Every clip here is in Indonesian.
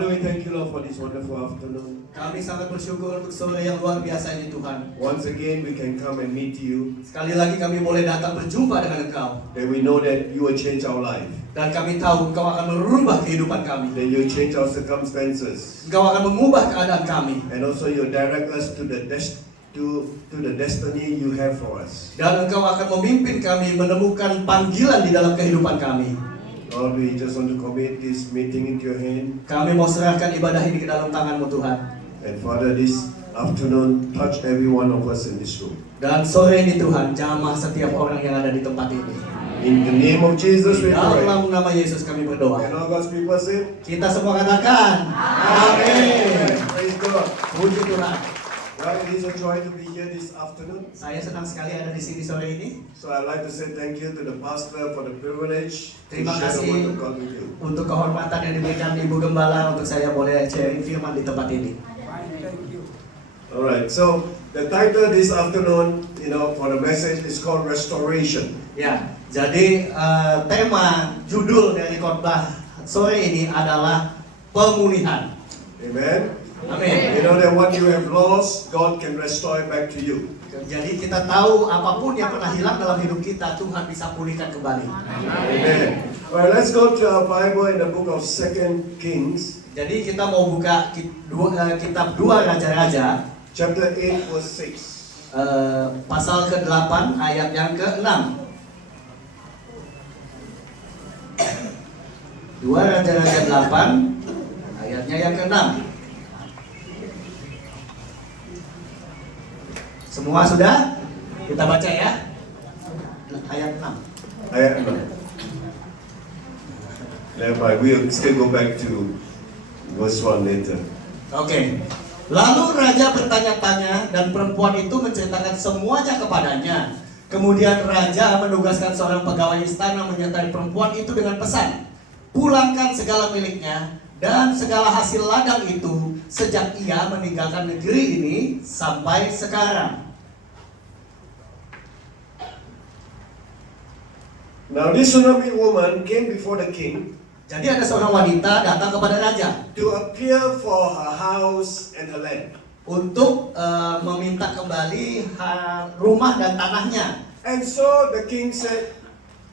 Father, we thank you, Lord, for this wonderful afternoon. Kami sangat bersyukur untuk sore yang luar biasa ini Tuhan. Once again, we can come and meet you. Sekali lagi kami boleh datang berjumpa dengan Engkau. That we know that you will change our life. Dan kami tahu Engkau akan merubah kehidupan kami. That you will change our circumstances. Engkau akan mengubah keadaan kami. And also you direct us to the destiny you have for us. Dan Engkau akan memimpin kami menemukan panggilan di dalam kehidupan kami. Lord, we just want to commit this meeting into your hand. Kami mau serahkan ibadah ini ke dalam tangan-Mu Tuhan. And Father, this afternoon, touch every one of us in this room. Dan sore ini Tuhan, jamah setiap orang yang ada di tempat ini. In the name of Jesus we pray. Dalam nama Yesus kami berdoa. And all God's people say, Kita semua katakan, Amin. Praise God. Puji Tuhan. Well, it is a joy to be here this afternoon. Saya senang sekali ada di sini sore ini. So I'd like to say thank you to the pastor for the privilege to Terima share the kasih word of God with you. untuk kehormatan yang diberikan Ibu Gembala untuk saya boleh sharing firman di tempat ini. Alright, so the title this afternoon, for the message is called Restoration. Ya, jadi tema judul dari khotbah sore ini adalah pemulihan. Amen. Amin. You know that what you have lost, God can restore it back to you. Jadi kita tahu apapun yang pernah hilang dalam hidup kita, Tuhan bisa pulihkan kembali. Amen. Well, let's go to our Bible in the book of 2 Kings. Jadi kita mau buka kitab 2 Raja-Raja, Chapter 8 verse 6. pasal ke-8 ayat yang ke-6. 2 Raja-Raja 8 ayatnya yang ke-6. Semua sudah? Kita baca ya. Ayat 6. Ayat 6. Never mind, we'll still go back to verse 1 later. Oke. Lalu raja bertanya-tanya dan perempuan itu menceritakan semuanya kepadanya. Kemudian raja menugaskan seorang pegawai istana menyertai perempuan itu dengan pesan, pulangkan segala miliknya dan segala hasil ladang itu sejak ia meninggalkan negeri ini sampai sekarang. Now this Shunammite woman came before the king. Jadi ada seorang wanita datang kepada raja To appear for her house and her land. untuk meminta kembali rumah dan tanahnya. And so the king said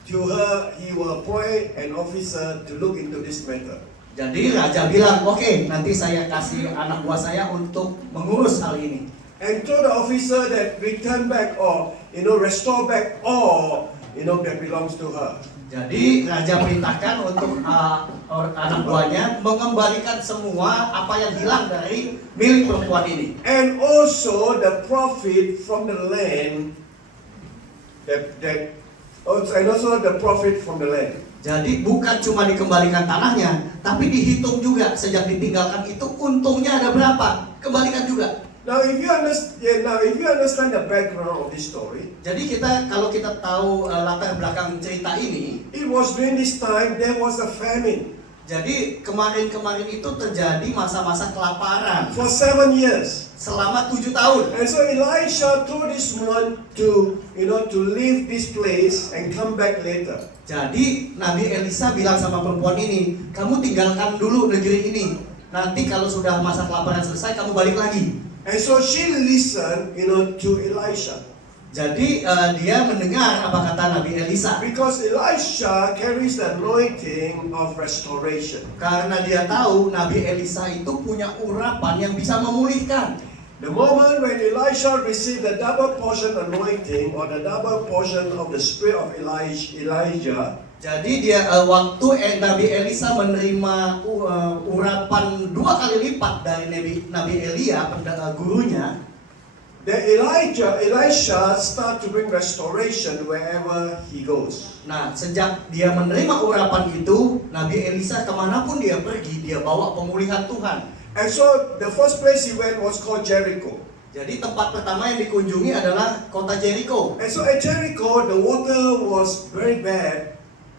to her, he will appoint an officer to look into this matter. Jadi raja bilang, oke, nanti saya kasih anak buah saya untuk mengurus hal ini. And to the officer that return back or restore back all that belongs to her. Jadi raja perintahkan untuk anak buahnya mengembalikan semua apa yang hilang dari milik perempuan ini. And also the profit from the land and also the profit from the land. Jadi bukan cuma dikembalikan tanahnya, tapi dihitung juga sejak ditinggalkan itu untungnya ada berapa, kembalikan juga. Now if you understand the background of this story, Jadi kalau kita tahu latar belakang cerita ini, it was during this time there was a famine jadi kemarin itu terjadi masa-masa kelaparan for 7 years. selama 7 tahun. And so Elisha told this woman to leave this place and come back later. Jadi Nabi Elisa bilang sama perempuan ini, kamu tinggalkan dulu negeri ini. Nanti kalau sudah masa kelaparan selesai, kamu balik lagi. And so she listened, to Elisha. Jadi dia mendengar apa kata Nabi Elisa. Because Elisha carries the anointing of restoration. Karena dia tahu Nabi Elisa itu punya urapan yang bisa memulihkan. The moment when Elisha received the double portion anointing or the double portion of the spirit of Elijah, jadi dia waktu Nabi Elisa menerima urapan 2 kali lipat dari Nabi Elia, gurunya, then Elisha start to bring restoration wherever he goes. Nah, sejak dia menerima urapan itu, Nabi Elisa kemanapun dia pergi, dia bawa pemulihan Tuhan. And so the first place he went was called Jericho. Jadi tempat pertama yang dikunjungi adalah kota Jericho. And so at Jericho, the water was very bad.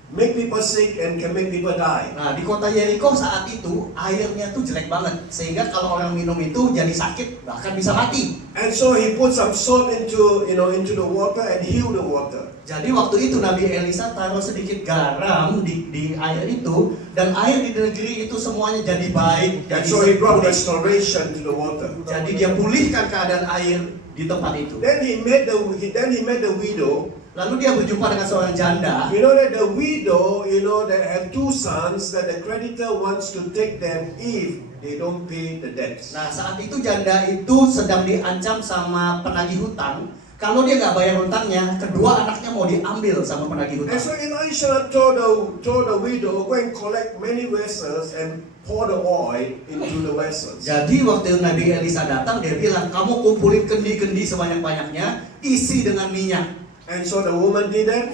make people sick and can make people die. Nah, di kota Yeriko saat itu airnya tuh jelek banget, sehingga kalau orang minum itu jadi sakit, bahkan bisa mati. And so he put some salt into the water and heal the water. Jadi waktu itu Nabi Elisa taruh sedikit garam di air itu, dan air di negeri itu semuanya jadi baik. And Jadi so he brought pulih. restoration to the water. Jadi dia pulihkan keadaan air di tempat itu. Then he met the widow. Lalu dia berjumpa dengan seorang janda. You know that the widow, that have two sons that the creditor wants to take them if they don't pay the debts. Nah, saat itu janda itu sedang diancam sama penagih hutang. Kalau dia nggak bayar hutangnya, kedua anaknya mau diambil sama penagih And hutang. so Elisha told the widow, go and collect many vessels and pour the oil into the vessels. Jadi waktu Nabi Elisa datang, dia bilang, kamu kumpulin kendi-kendi sebanyak-banyaknya, isi dengan minyak. And so the woman did that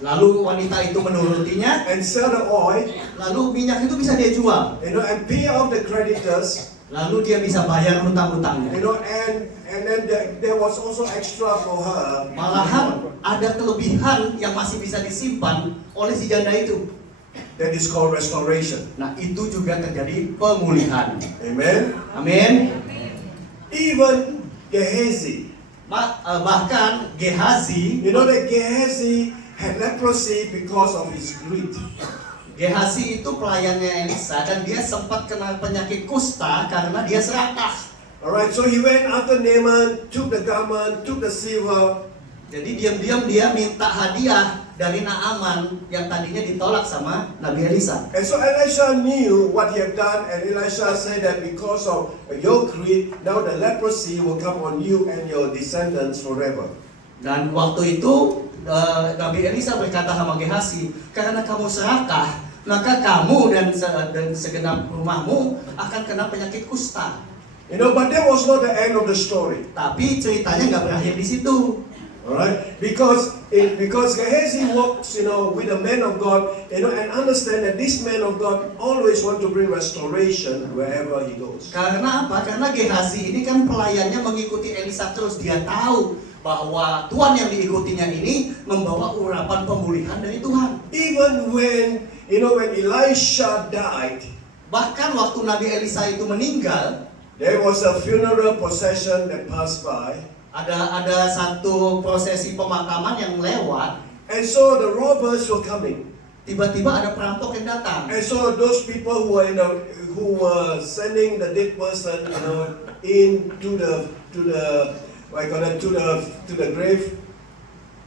Lalu wanita itu menurutinya, and sell the oil, lalu minyak itu bisa dia jual. and pay off the creditors, Lalu dia bisa bayar hutang-hutangnya. and then there was also extra for her. Malahan ada kelebihan yang masih bisa disimpan oleh si janda itu. That is called restoration. Nah, itu juga terjadi pemulihan. Amen. Amin. Even Gehazi, Bahkan Gehazi, that Gehazi had leprosy because of his greed. Gehazi itu pelayannya Elisa dan dia sempat kena penyakit kusta karena dia serakah. Alright, so he went after Naaman, took the garment, took the silver. Jadi diam-diam dia minta hadiah dari Naaman yang tadinya ditolak sama Nabi Elisa. And so Elisha knew what he had done, and Elisha said that because of your greed, now the leprosy will come on you and your descendants forever. Dan waktu itu Nabi Elisa berkata sama Gehazi, karena kamu serakah, maka kamu dan segenap rumahmu akan kena penyakit kusta. But that was not the end of the story. Tapi ceritanya nggak berakhir di situ. Alright, because Gehazi walks, with the man of God, and understand that this man of God always want to bring restoration wherever he goes. Karena apa? Karena Gehazi ini kan pelayannya mengikuti Elisa terus. Dia tahu bahwa Tuhan yang diikutinya ini membawa urapan pemulihan dari Tuhan. Even when Elisha died, Bahkan waktu Nabi Elisa itu meninggal, there was a funeral procession that passed by. ada satu prosesi pemakaman yang lewat. And so the robbers were coming. Tiba-tiba ada perampok yang datang. And so those people who were sending the dead person, into the grave.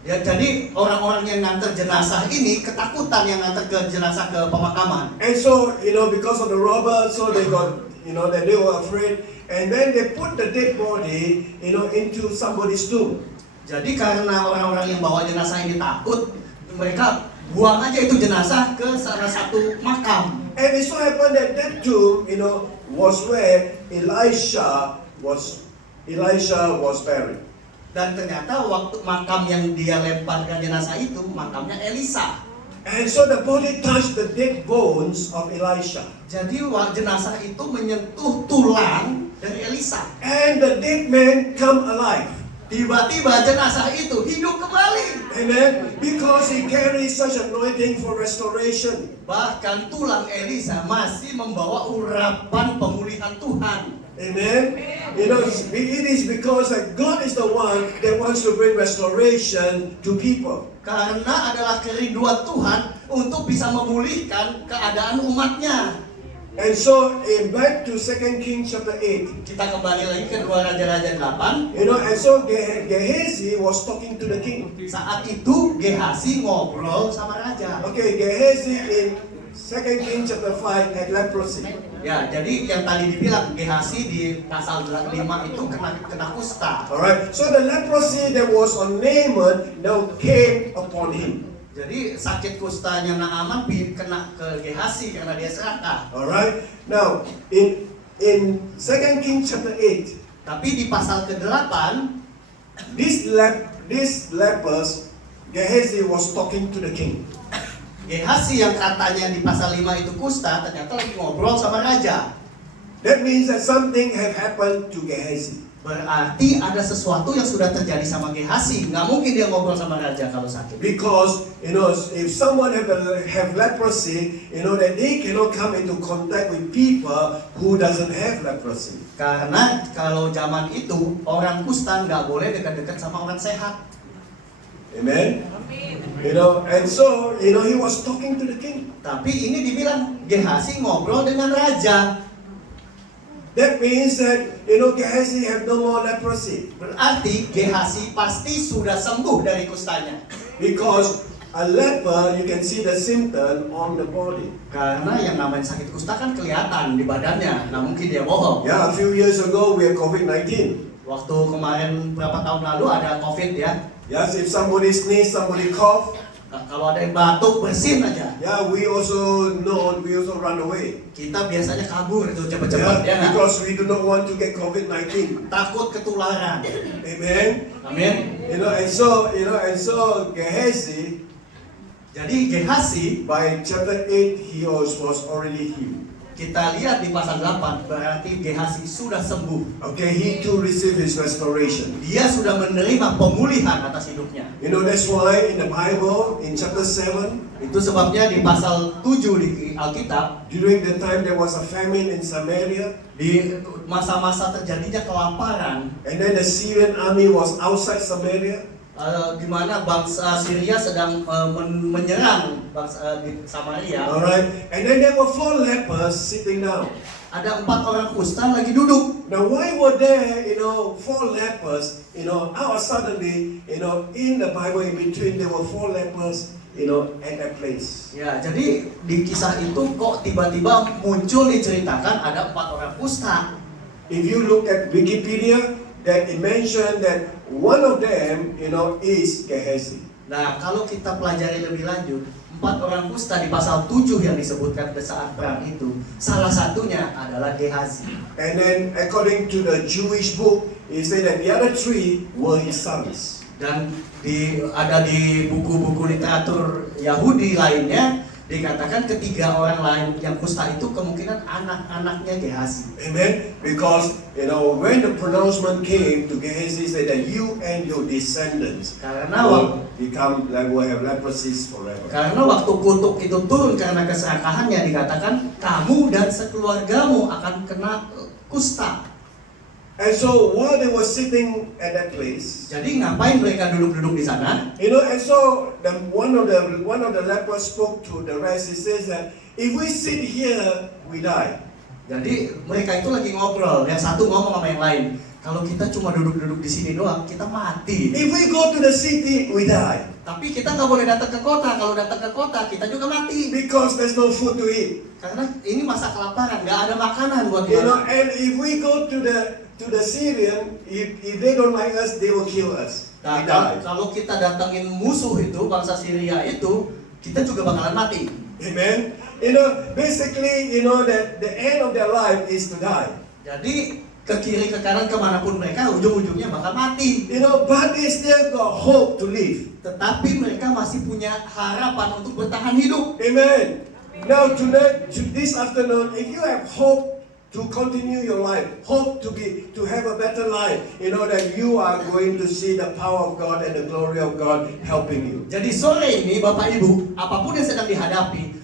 Ya, jadi orang-orang yang nganter jenazah ini ketakutan yang nganter ke jenazah ke pemakaman. And so because of the robbers, so they got that they were afraid, and then they put the dead body into somebody's tomb. Jadi karena orang-orang yang bawa jenazah ini takut, mereka buang aja itu jenazah ke salah satu makam. And it so happened that tomb, was where Elisha was buried. Dan ternyata waktu makam yang dia lemparkan jenazah itu, makamnya Elisa. And so the body touched the dead bones of Elisha. Jadi jenazah itu menyentuh tulang dari Elisa. And the dead man come alive. Tiba-tiba jenazah itu hidup kembali. Amen. Because he carries such anointing for restoration. Bahkan tulang Elisa masih membawa urapan pemulihan Tuhan. Amen. It is because that God is the one that wants to bring restoration to people. Karena adalah kerinduan Tuhan untuk bisa memulihkan keadaan umatnya. And so, back to 2 Kings chapter 8. Kita kembali lagi ke 2 Raja-Raja 8. And so Gehazi was talking to the king. Saat itu Gehazi ngobrol sama raja. Okay, Gehazi in 2 Kings chapter 5 had leprosy. Ya, jadi yang tadi dibilang Gehazi di pasal 5 itu kena kusta. Alright, so the leprosy that was on Naaman now came upon him. Jadi sakit kustanya Naaman kena ke Gehazi karena dia serakah. Alright, now in 2 Kings chapter 8, Tapi di pasal ke-8, these lepers, Gehazi was talking to the king. Gehazi yang katanya di pasal 5 itu kusta, ternyata lagi ngobrol sama raja. That means that something had happened to Gehazi. Berarti ada sesuatu yang sudah terjadi sama Gehazi. Nggak mungkin dia ngobrol sama raja kalau sakit. Because if someone have leprosy, that they cannot come into contact with people who doesn't have leprosy. Karena kalau zaman itu orang kusta nggak boleh dekat-dekat sama orang sehat. Amen. And so he was talking to the king. Tapi ini dibilang Gehazi ngobrol dengan raja. That means that Gehazi have no more leprosy. Berarti Gehazi pasti sudah sembuh dari kustanya. Because a leper, you can see the symptom on the body. Karena yang namanya sakit kusta kan kelihatan di badannya. Nah mungkin dia bohong. Yeah, a few years ago we had COVID-19. Waktu kemarin berapa tahun lalu ada COVID ya. Yes, if somebody sneeze, somebody cough. Nah, kalau ada yang batuk bersin aja. Yeah, we also run away. Kita biasanya kabur itu cepat-cepat ya nggak? Because we do not want to get COVID-19. Takut ketularan. Amen. Amin. And so Gehazi, Jadi Gehazi by chapter 8, he was already healed. kita lihat di pasal 8 berarti Gehazi sudah sembuh. Okay, he too received his restoration. Dia sudah menerima pemulihan atas hidupnya. That's why in the Bible, in chapter 7, Itu sebabnya di pasal 7 di Alkitab, during the time there was a famine in Samaria, di masa-masa terjadinya kelaparan, and then the Syrian army was outside Samaria. di mana bangsa Syria sedang menyerang bangsa di Samaria. Alright, and then there were 4 lepers sitting down. Ada 4 orang kusta lagi duduk. Now why were there, 4 lepers, out suddenly, in the Bible in between there were 4 lepers, at that place. Ya, jadi di kisah itu kok tiba-tiba muncul diceritakan ada 4 orang kusta. If you look at Wikipedia, that it mentioned that one of them, is Gehazi. Nah, kalau kita pelajari lebih lanjut, 4 orang kusta di pasal 7 yang disebutkan pada saat perang itu, salah satunya adalah Gehazi. And then according to the Jewish book, it said that the other 3 were his sons. Dan ada di buku-buku literatur Yahudi lainnya dikatakan ketiga orang lain yang kusta itu kemungkinan anak-anaknya Gehazi. Amen. Because when the pronouncement came to Gehazi, said that you and your descendants will have leprosies forever. Karena waktu kutuk itu turun karena keserakahannya dikatakan kamu dan sekeluargamu akan kena kusta. And so while they were sitting at that place, jadi ngapain mereka duduk-duduk di sana? and so one of the lepers spoke to the rest. He says that if we sit here, we die. Jadi mereka itu lagi ngobrol. Yang satu ngomong sama yang lain. Kalau kita cuma duduk-duduk di sini doang, kita mati. If we go to the city, we die. Tapi kita nggak boleh datang ke kota. Kalau datang ke kota, kita juga mati. Because there's no food to eat. Karena ini masa kelaparan, nggak ada makanan buat And if we go to the Syrian, if they don't like us, they will kill us. Nah, We die. kalau kita datangin musuh itu, bangsa Syria itu, kita juga bakalan mati. Amen. Basically, that the end of their life is to die. Jadi ke kiri ke kanan kemanapun mereka ujung-ujungnya bakal mati. But they still got hope to live. Tetapi mereka masih punya harapan untuk bertahan hidup. Amen. Now tonight, this afternoon, if you have hope to continue your life, hope to have a better life, that you are going to see the power of God and the glory of God helping you. Jadi sore ini Bapak Ibu, apapun yang sedang dihadapi,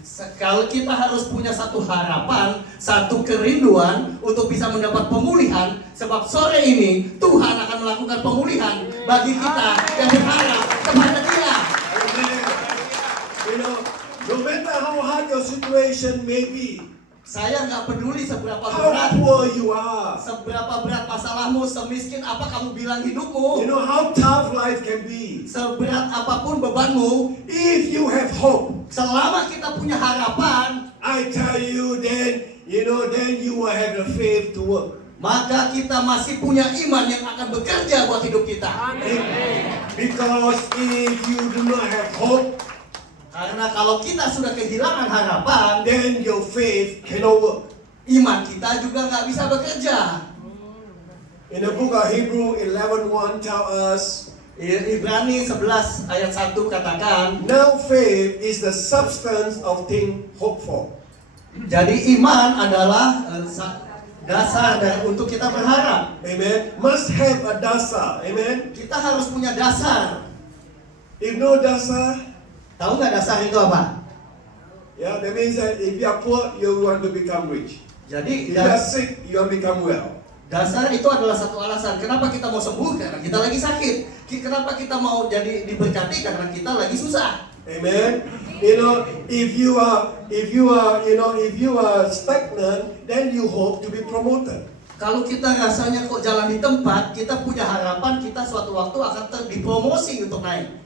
kalau kita harus punya satu harapan, satu kerinduan untuk bisa mendapat pemulihan, sebab sore ini Tuhan akan melakukan pemulihan bagi kita yang berharap kepada Dia. No matter how hard your situation may be, saya nggak peduli seberapa how berat, poor you are, seberapa berat masalahmu, semiskin apa kamu bilang hidupmu, how tough life can be. seberat apapun bebanmu, If you have hope, selama kita punya harapan, I tell you, then you will have the faith to work. maka kita masih punya iman yang akan bekerja buat hidup kita. Because if you do not have hope, Karena kalau kita sudah kehilangan harapan, then your faith cannot work. iman kita juga nggak bisa bekerja. In the book of Hebrew 11:1 tell us, Ibrani 11 ayat 1 katakan, now faith is the substance of things hoped for. jadi iman adalah dasar untuk kita berharap. Amen. Must have a dasa. Amen. Kita harus punya dasar. If no dasa, Tahu nggak dasar itu apa? yeah, that means that if you are poor, you want to become rich. Jadi If you are sick, you want to become well. dasar itu adalah satu alasan kenapa kita mau sembuh, karena kita lagi sakit. Kenapa kita mau jadi diberkati, karena kita lagi susah. Amen. You know, if you are stagnant, then you hope to be promoted. Kalau kita rasanya kok jalan di tempat, kita punya harapan kita suatu waktu akan dipromosi untuk naik.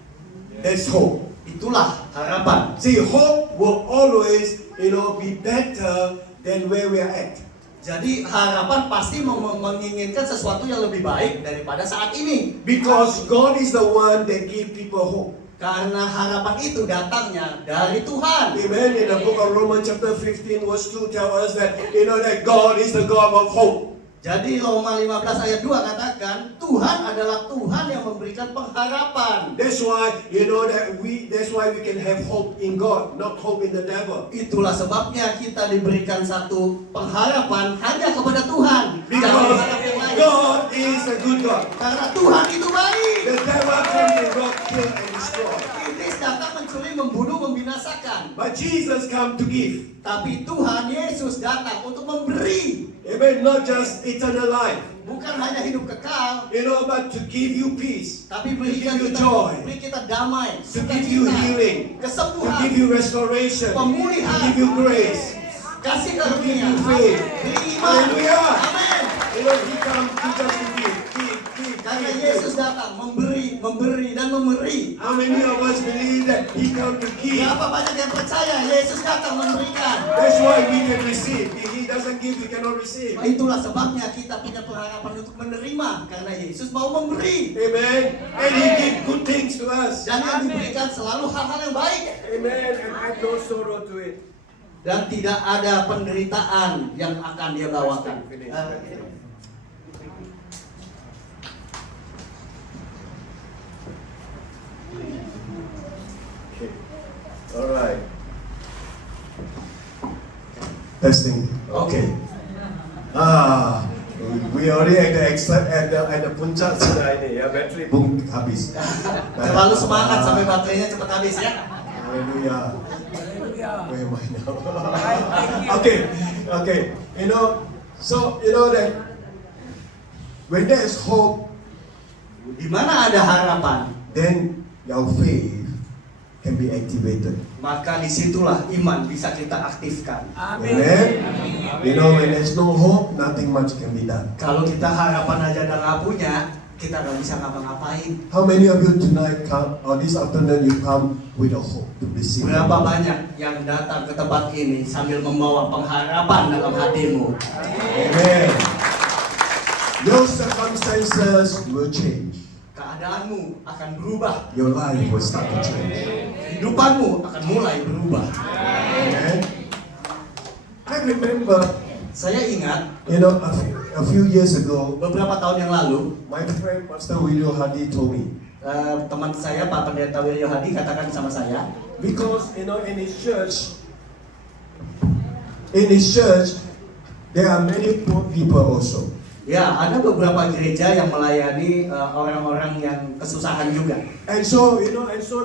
That's hope. Itulah harapan. See, hope will always, be better than where we are at. Jadi harapan pasti menginginkan sesuatu yang lebih baik daripada saat ini. Because God is the one that gives people hope. Karena harapan itu datangnya dari Tuhan. Amen. In the book of Romans chapter 15 verse 2 tell us that, that God is the God of hope. Jadi Roma 15 ayat 2 katakan Tuhan adalah Tuhan yang memberikan pengharapan. That's why that's why we can have hope in God, not hope in the devil. Itulah sebabnya kita diberikan satu pengharapan hanya kepada Tuhan. Jangan Because berharap yang lain. God is a good God. Karena Tuhan itu baik. The devil comes to rob, kill, and destroy. Iblis datang mencuri, membunuh, membinasakan. But Jesus come to give. Tapi Tuhan Yesus datang untuk memberi. Amen. Not just eternal life. Bukan hanya hidup kekal, But to give you peace. tapi To give berikan you kita, joy. beri kita damai, To give you sukacita, healing. To kesembuhan, give you restoration. To pemulihan, give you grace. kasih To give karunia, you faith. beri iman. Hallelujah. Amin. He come to just to give. Karena Yesus datang memberi dan memberi. How many of us believe that He come to give? Berapa banyak yang percaya Yesus datang memberikan? That's why we can receive. If He doesn't give, we cannot receive. Itulah sebabnya kita punya pengharapan untuk menerima, karena Yesus mau memberi. Amen. And He give good things to us. Dan yang diberikan selalu hal-hal yang baik. Amen. And add no sorrow to it. Dan tidak ada penderitaan yang akan dia bawakan. Okay. All right. Testing. Okay. We already at the puncak sudah ini ya, battery boom habis. Terlalu semangat sampai baterainya cepat habis ya. Hallelujah. Where am I now? Okay. So that when there is hope, Di mana ada harapan, then your faith can be activated. maka disitulah iman bisa kita aktifkan. Amen. When there's no hope, nothing much can be done. Kalau kita harapan aja dan nggak punya, kita nggak bisa ngapa-ngapain. How many of you tonight come, or this afternoon you come with a hope to receive? Berapa banyak yang datang ke tempat ini sambil membawa pengharapan dalam hatimu? Amen. Your circumstances will change. Keadaanmu akan berubah, Your life will start to change. kehidupanmu akan mulai berubah. Amen. I remember, Saya ingat a few years ago, beberapa tahun yang lalu, my friend Pastor William Hadi told me, teman saya Pak Pendeta Wiryo Hadi katakan sama saya, because in his church, there are many poor people also. ya ada beberapa gereja yang melayani orang-orang yang kesusahan juga. And so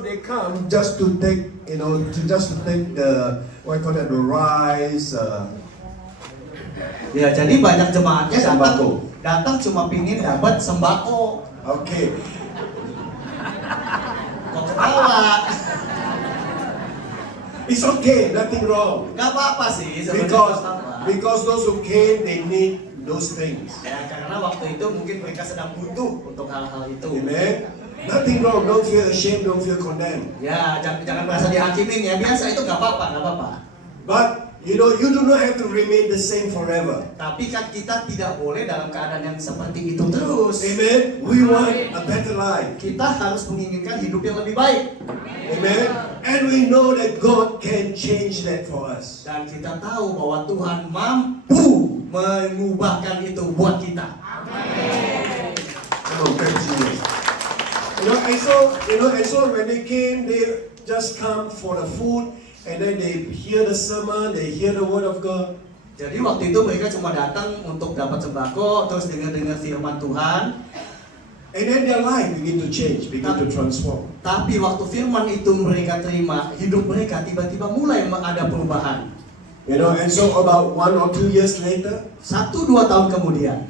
they come just to take, the the rice. Ya jadi banyak jemaatnya Sembako. datang cuma pingin dapat sembako. Okay. Kok ketawa? It's okay, nothing wrong. Gak apa-apa sih sebenarnya. Because those who came, they need those things. Ya karena waktu itu mungkin mereka sedang butuh untuk hal-hal itu. Amen. Nothing wrong. Don't feel ashamed. Don't feel condemned. Ya jangan merasa dihakimin ya, biasa itu gak apa-apa. But you do not have to remain the same forever. Tapi kan kita tidak boleh dalam keadaan yang seperti itu terus. Amen. We want a better life. Kita harus menginginkan hidup yang lebih baik. Amen. And we know that God can change that for us. Dan kita tahu bahwa Tuhan mampu mengubahkan itu buat kita. Oh, thank you. And so when they came, they just come for the food, and then they hear the sermon, they hear the word of God. Jadi waktu itu mereka cuma datang untuk dapat sembako, terus dengar-dengar firman Tuhan. And then their life begin to change, begin to transform. Tapi waktu firman itu mereka terima, hidup mereka tiba-tiba mulai ada perubahan. You know, and so about 1 or 2 years later, 1-2 tahun kemudian,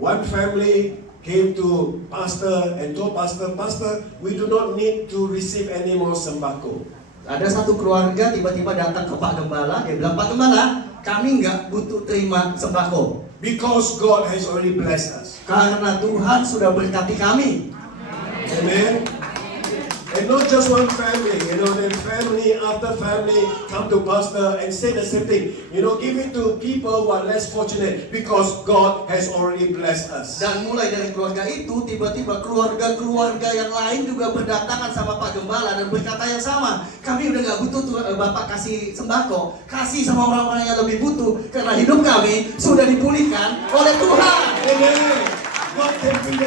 one family came to pastor and told pastor, we do not need to receive any more sembako. ada satu keluarga tiba-tiba datang ke Pak Gembala, dia bilang, Pak Gembala, kami nggak butuh terima sembako. Because God has already blessed us. Karena Tuhan sudah berkati kami. Amen. And not just one family, you know, then family after family come to pastor and say the same thing. You know, give it to people who are less fortunate because God has already blessed us. Dan mulai dari keluarga itu, tiba-tiba keluarga-keluarga yang lain juga berdatangan sama Pak Gembala dan berkata yang sama. Kami udah gak butuh tuh, Bapak kasih sembako, kasih sama orang-orang yang lebih butuh. Karena hidup kami sudah dipulihkan oleh Tuhan. Amen. God can bring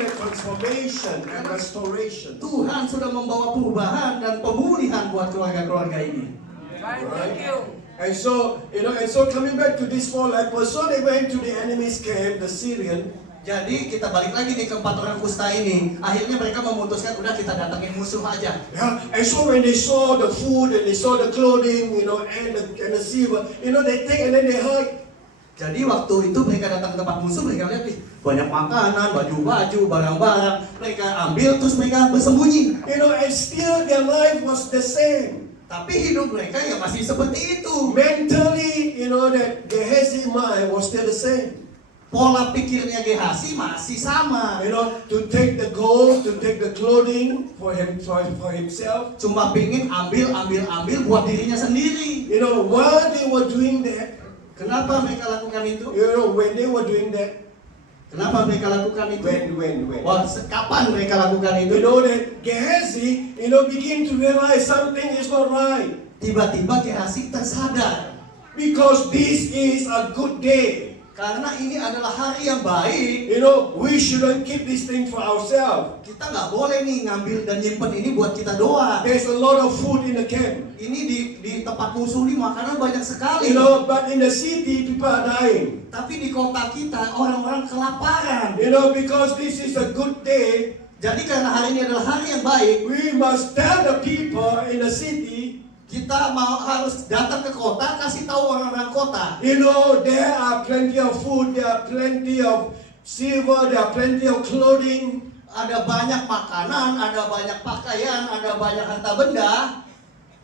that transformation and restoration. Tuhan sudah membawa perubahan dan pemulihan buat keluarga-keluarga ini. Right? And so, you know, and so coming back to these 4 lepers, so they went to the enemy's camp, the Syrian. Jadi kita balik lagi nih ke 4 orang kusta ini. Akhirnya mereka memutuskan udah kita datangin musuh aja. Yeah, and so when they saw the food and they saw the clothing, you know, and the silver, you know, they take and then they hide. Jadi waktu itu mereka datang ke tempat musuh, mereka lihat nih banyak makanan, baju-baju, barang-barang. Mereka ambil terus mereka bersembunyi. You know, and still their life was the same. Tapi hidup mereka ya masih seperti itu. Mentally, you know, that Gehazi mind was still the same. Pola pikirnya Gehazi masih sama. You know, to take the gold, to take the clothing for himself. Cuma pingin ambil buat dirinya sendiri. You know, while they were doing that, Kenapa mereka lakukan itu? you know, when they were doing that, Kenapa mereka lakukan itu? when. Wah, kapan mereka lakukan itu? You know that Gehazi, you know, begin to realize something is not right. Tiba-tiba Gehazi tersadar. Because this is a good day. Karena ini adalah hari yang baik. You know, we shouldn't keep this thing for ourselves. Kita nggak boleh nih ngambil dan nyimpen ini buat kita doang. There's a lot of food in the camp. Ini di tempat musuh ini makanan banyak sekali. You know, but in the city, people are dying. Tapi di kota kita orang-orang kelaparan. You know, because this is a good day, Jadi karena hari ini adalah hari yang baik, we must tell the people in the city, kita harus datang ke kota, kasih tahu orang-orang kota. you know, there are plenty of food, there are plenty of silver, there are plenty of clothing. Ada banyak makanan, ada banyak pakaian, ada banyak harta benda.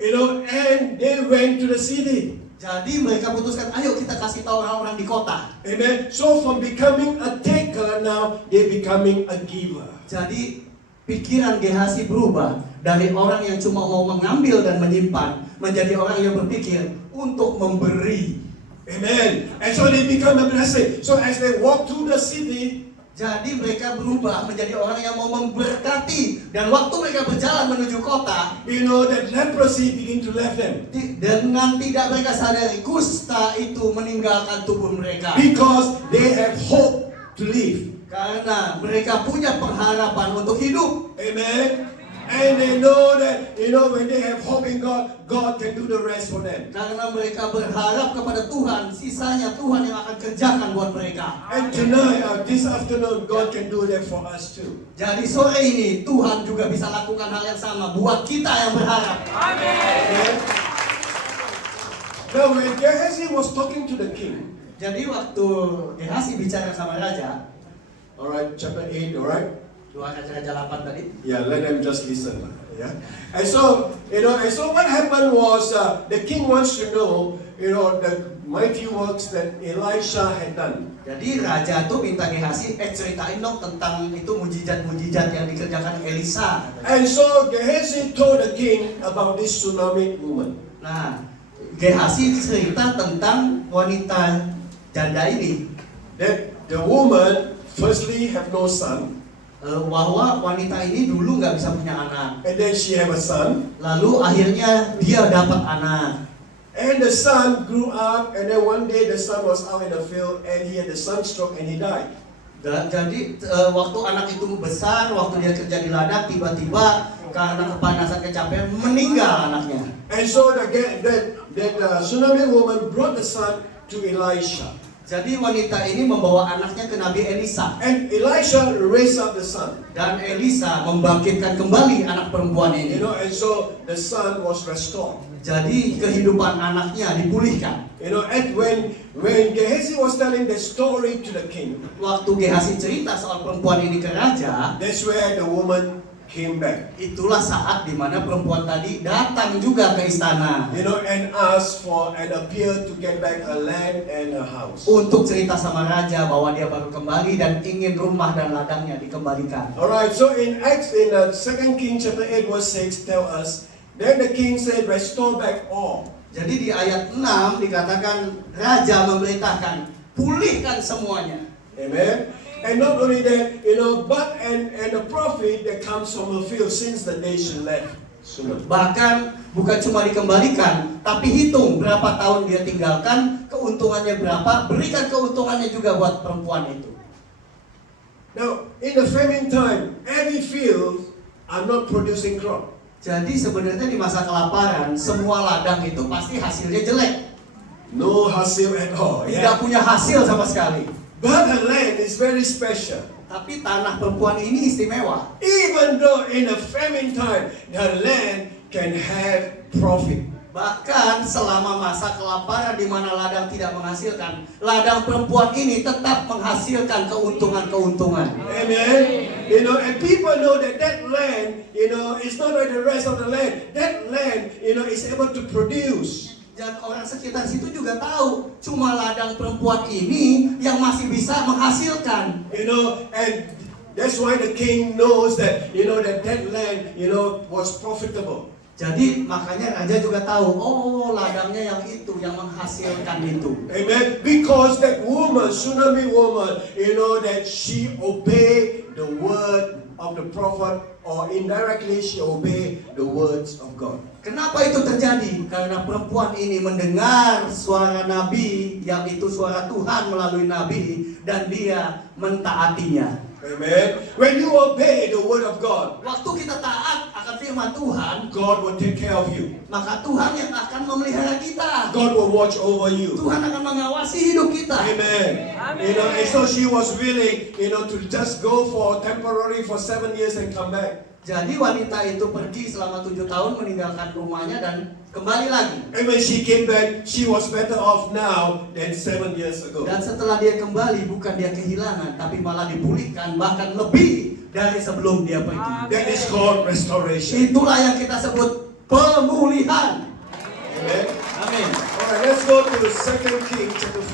You know, and they went to the city. Jadi mereka putuskan, ayo kita kasih tahu orang-orang di kota. Amen. So from becoming a taker, now they're becoming a giver. Jadi pikiran Gehazi berubah dari orang yang cuma mau mengambil dan menyimpan menjadi orang yang berpikir untuk memberi. Amen. And so they become a blessing. So as they walk through the city, jadi mereka berubah menjadi orang yang mau memberkati. Dan waktu mereka berjalan menuju kota, you know, that leprosy begin to leave them. dengan tidak mereka sadari, kusta itu meninggalkan tubuh mereka. Because they have hope to live. Karena mereka punya pengharapan untuk hidup. Amen. And they know that, you know, when they have hope in God, God can do the rest for them. Karena mereka berharap kepada Tuhan, sisanya Tuhan yang akan kerjakan buat mereka. And tonight, this afternoon, God can do that for us too. Jadi sore ini Tuhan juga bisa lakukan hal yang sama buat kita yang berharap. Amen. Now when Gehazi was talking to the king, Jadi waktu Gehazi bicara sama raja, alright, chapter 8, alright? Raja 8 tadi. Yeah, let them just listen. Yeah. And so, you know, and so what happened was the king wants to know, you know, the mighty works that Elisha had done. Jadi raja tuh minta Gehazi, ceritain dong tentang itu mujizat-mujizat yang dikerjakan Elisa. And so Gehazi told the king about this Shunammite woman. Nah, Gehazi cerita tentang wanita janda ini. That the woman firstly have no son, bahwa wanita ini dulu nggak bisa punya anak. and then she have a son, Lalu akhirnya dia dapat anak. and the son grew up, and then one day the son was out in the field, and he had the sunstroke, and he died. Jadi waktu anak itu besar, waktu dia kerja di ladang, tiba-tiba karena kepanasan kecapean meninggal anaknya. And so that tsunami woman brought the son to Elisha. Jadi wanita ini membawa anaknya ke Nabi Elisa. And Elisha raised up the son. Dan Elisa membangkitkan kembali anak perempuan ini. And so the son was restored. Jadi kehidupan anaknya dipulihkan. And when Gehazi was telling the story to the king, waktu Gehazi cerita soal perempuan ini ke raja, that's where the woman came back. Itulah saat dimana perempuan tadi datang juga ke istana. And asked for and appeared to get back her land and her house. Untuk cerita sama raja bahwa dia baru kembali dan ingin rumah dan ladangnya dikembalikan. Alright, so in 2 Kings chapter 8 verse 6 tell us, then the king said, restore back all. Jadi di ayat 6 dikatakan raja memerintahkan pulihkan semuanya. Amen. And not only that, but and the profit that comes from the field since the day she left. Bahkan bukan cuma dikembalikan, tapi hitung berapa tahun dia tinggalkan, keuntungannya berapa, berikan keuntungannya juga buat perempuan itu. Now, in the famine time, every field are not producing crop. Jadi sebenarnya di masa kelaparan, semua ladang itu pasti hasilnya jelek. No hasil at all. Tidak punya hasil sama sekali. But her land is very special. Tapi tanah perempuan ini istimewa. Even though in a famine time, the land can have profit. Bahkan selama masa kelaparan di mana ladang tidak menghasilkan, ladang perempuan ini tetap menghasilkan keuntungan-keuntungan. Amen. And people know that land, is not like the rest of the land. That land, is able to produce. Dan orang sekitar situ juga tahu, cuma ladang perempuan ini yang masih bisa menghasilkan. And that's why the king knows that, that land, was profitable. Jadi makanya raja juga tahu, oh ladangnya yang itu, yang menghasilkan itu. Amen. Because that woman, tsunami woman, that she obeyed the word of the prophet, or indirectly she obeyed the words of God. Kenapa itu terjadi? Karena perempuan ini mendengar suara nabi, yang itu suara Tuhan melalui nabi, dan dia mentaatinya. Amen. When you obey the word of God, waktu kita taat akan firman Tuhan, God will take care of you. Maka Tuhan yang akan memelihara kita. God will watch over you. Tuhan akan mengawasi hidup kita. Amen. And so she was willing, to just go for 7 years and come back. Jadi wanita itu pergi selama 7 tahun meninggalkan rumahnya dan kembali lagi. And when she came back, she was better off now than 7 years ago. Dan setelah dia kembali, bukan dia kehilangan, tapi malah dipulihkan, bahkan lebih dari sebelum dia pergi. That is called restoration. Itulah yang kita sebut pemulihan. Amen. Amin. Alright, let's go to 2 Kings chapter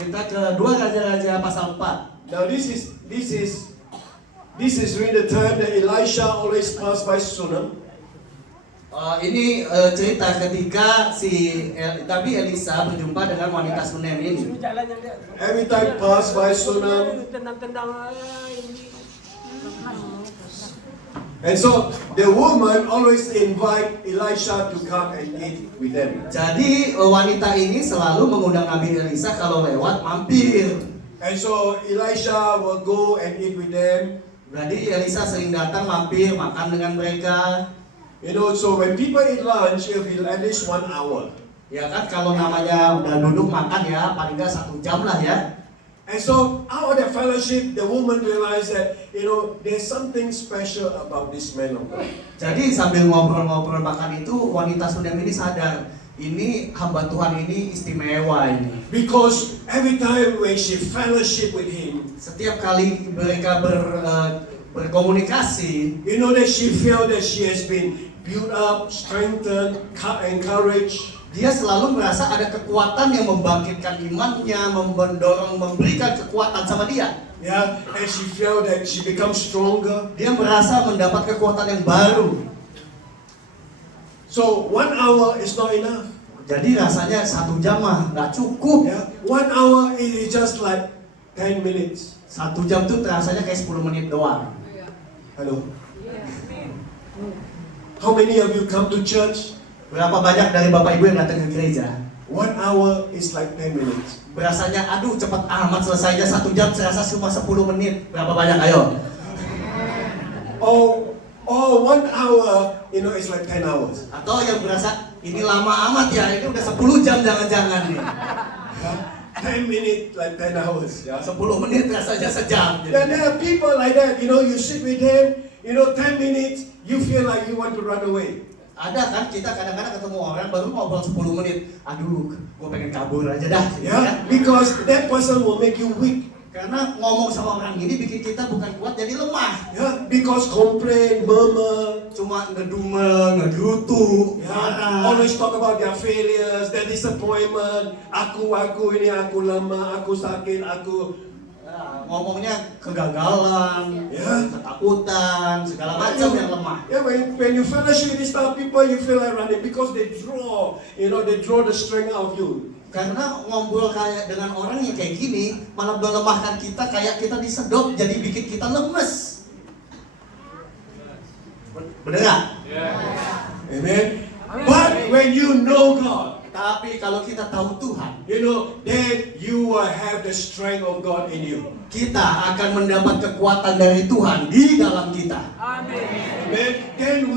4. Kita ke 2 Raja-Raja pasal 4. Now this is during the time that Elisha always passed by Sunam. Ini cerita ketika Nabi Elisa berjumpa dengan wanita Sunem ini. Every time passed by Sunam. And so the woman always invite Elisha to come and eat with them. Jadi wanita ini selalu mengundang Nabi Elisa kalau lewat mampir. And so Elisha will go and eat with them. Jadi Elisa sering datang mampir makan dengan mereka. So when people eat lunch, it will be at least 1 hour. Ya kan kalau namanya udah duduk makan ya paling nggak 1 jam lah ya. And so out of the fellowship, the woman realized that there's something special about this man of God. Jadi sambil ngobrol-ngobrol makan itu wanita Sunem ini sadar ini hamba Tuhan ini istimewa ini. Because every time when she fellowship with him, setiap kali mereka berkomunikasi, that she felt that she has been built up, strengthened, encouraged. Dia selalu merasa ada kekuatan yang membangkitkan imannya, mendorong, memberikan kekuatan sama dia. Yeah, and she felt that she becomes stronger. Dia merasa mendapat kekuatan yang baru. So 1 hour is not enough. Jadi rasanya 1 jam mah nggak cukup. Yeah, 1 hour is just like 10 minutes. 1 jam tuh rasanya kayak 10 menit doang. Hello. How many of you come to church? Berapa banyak dari Bapak Ibu yang datang ke gereja? 1 hour is like 10 minutes. Berasanya aduh cepat amat selesainya 1 jam serasa cuma 10 menit. Berapa banyak ayo? or 1 hour, it's like 10 hours. Atau yang berasa ini lama amat ya, ini udah 10 jam jangan-jangan nih. Yeah? 10 minutes like 10 hours. Yeah? 10 menit rasanya sejam. Then there are people like that, you sit with them, 10 minutes, you feel like you want to run away. Ada kan kita kadang-kadang ketemu orang baru ngobrol 10 menit. Aduh, gue pengen kabur aja dah. Gitu Yeah? ya. Because that person will make you weak. Karena ngomong sama orang ini bikin kita bukan kuat jadi lemah. Yeah? Because complain, murmur, Cuma ngedumel, ngegerutu, yeah? marah. Always talk about their failures, their disappointment. Aku ini aku lemah, aku sakit, aku. Ya, ngomongnya kegagalan, Ya. ketakutan, segala macam yang lemah. Yeah, when you fellowship with these type of people, you feel like running because they draw the strength out of you. Karena ngobrol kayak dengan orang yang kayak gini malah melemahkan kita, kayak kita disedot jadi bikin kita lemes. Bener nggak? Amen. But when you know God, Tapi kalau kita tahu Tuhan, then you will have the strength of God in you. kita akan mendapat kekuatan dari Tuhan di dalam kita. Amen. Then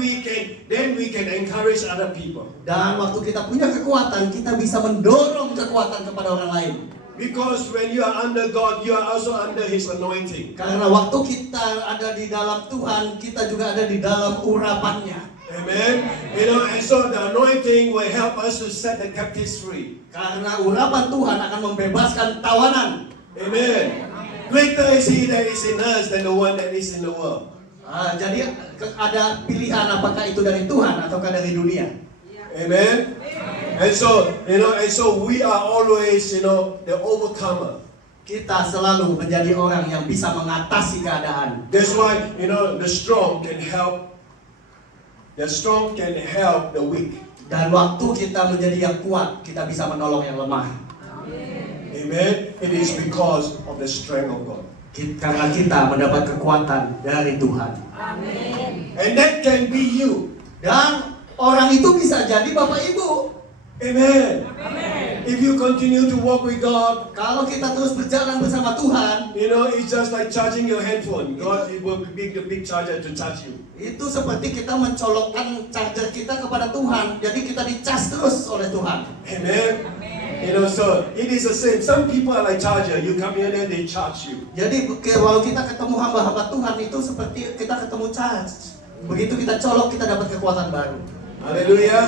we can encourage other people. Dan waktu kita punya kekuatan, kita bisa mendorong kekuatan kepada orang lain. Because when you are under God, you are also under His anointing. Karena waktu kita ada di dalam Tuhan, kita juga ada di dalam urapannya. Amen. And so the anointing will help us to set the captives free. Karena urapan Tuhan akan membebaskan tawanan. Amen. Greater is He that is in us than the one that is in the world. Jadi ada pilihan apakah itu dari Tuhan ataukah dari dunia. Amen. And so we are always, the overcomer. Kita selalu menjadi orang yang bisa mengatasi keadaan. That's why, the strong can help. The strong can help the weak. Dan waktu kita menjadi yang kuat, kita bisa menolong yang lemah. Amen. It is because of the strength of God. Karena kita mendapat kekuatan dari Tuhan. And that can be you. Dan orang itu bisa jadi Bapak Ibu. Amen. If you continue to walk with God, Kalau kita terus berjalan bersama Tuhan, it's just like charging your handphone. God will be the big charger to charge you. itu seperti kita mencolokkan charger kita kepada Tuhan. Jadi kita dicas terus oleh Tuhan. Amen. So it is the same. Some people are like charger. You come in and they charge you. Jadi kalau kita ketemu hamba-hamba Tuhan itu seperti kita ketemu charge. Begitu kita colok, kita dapat kekuatan baru. Hallelujah.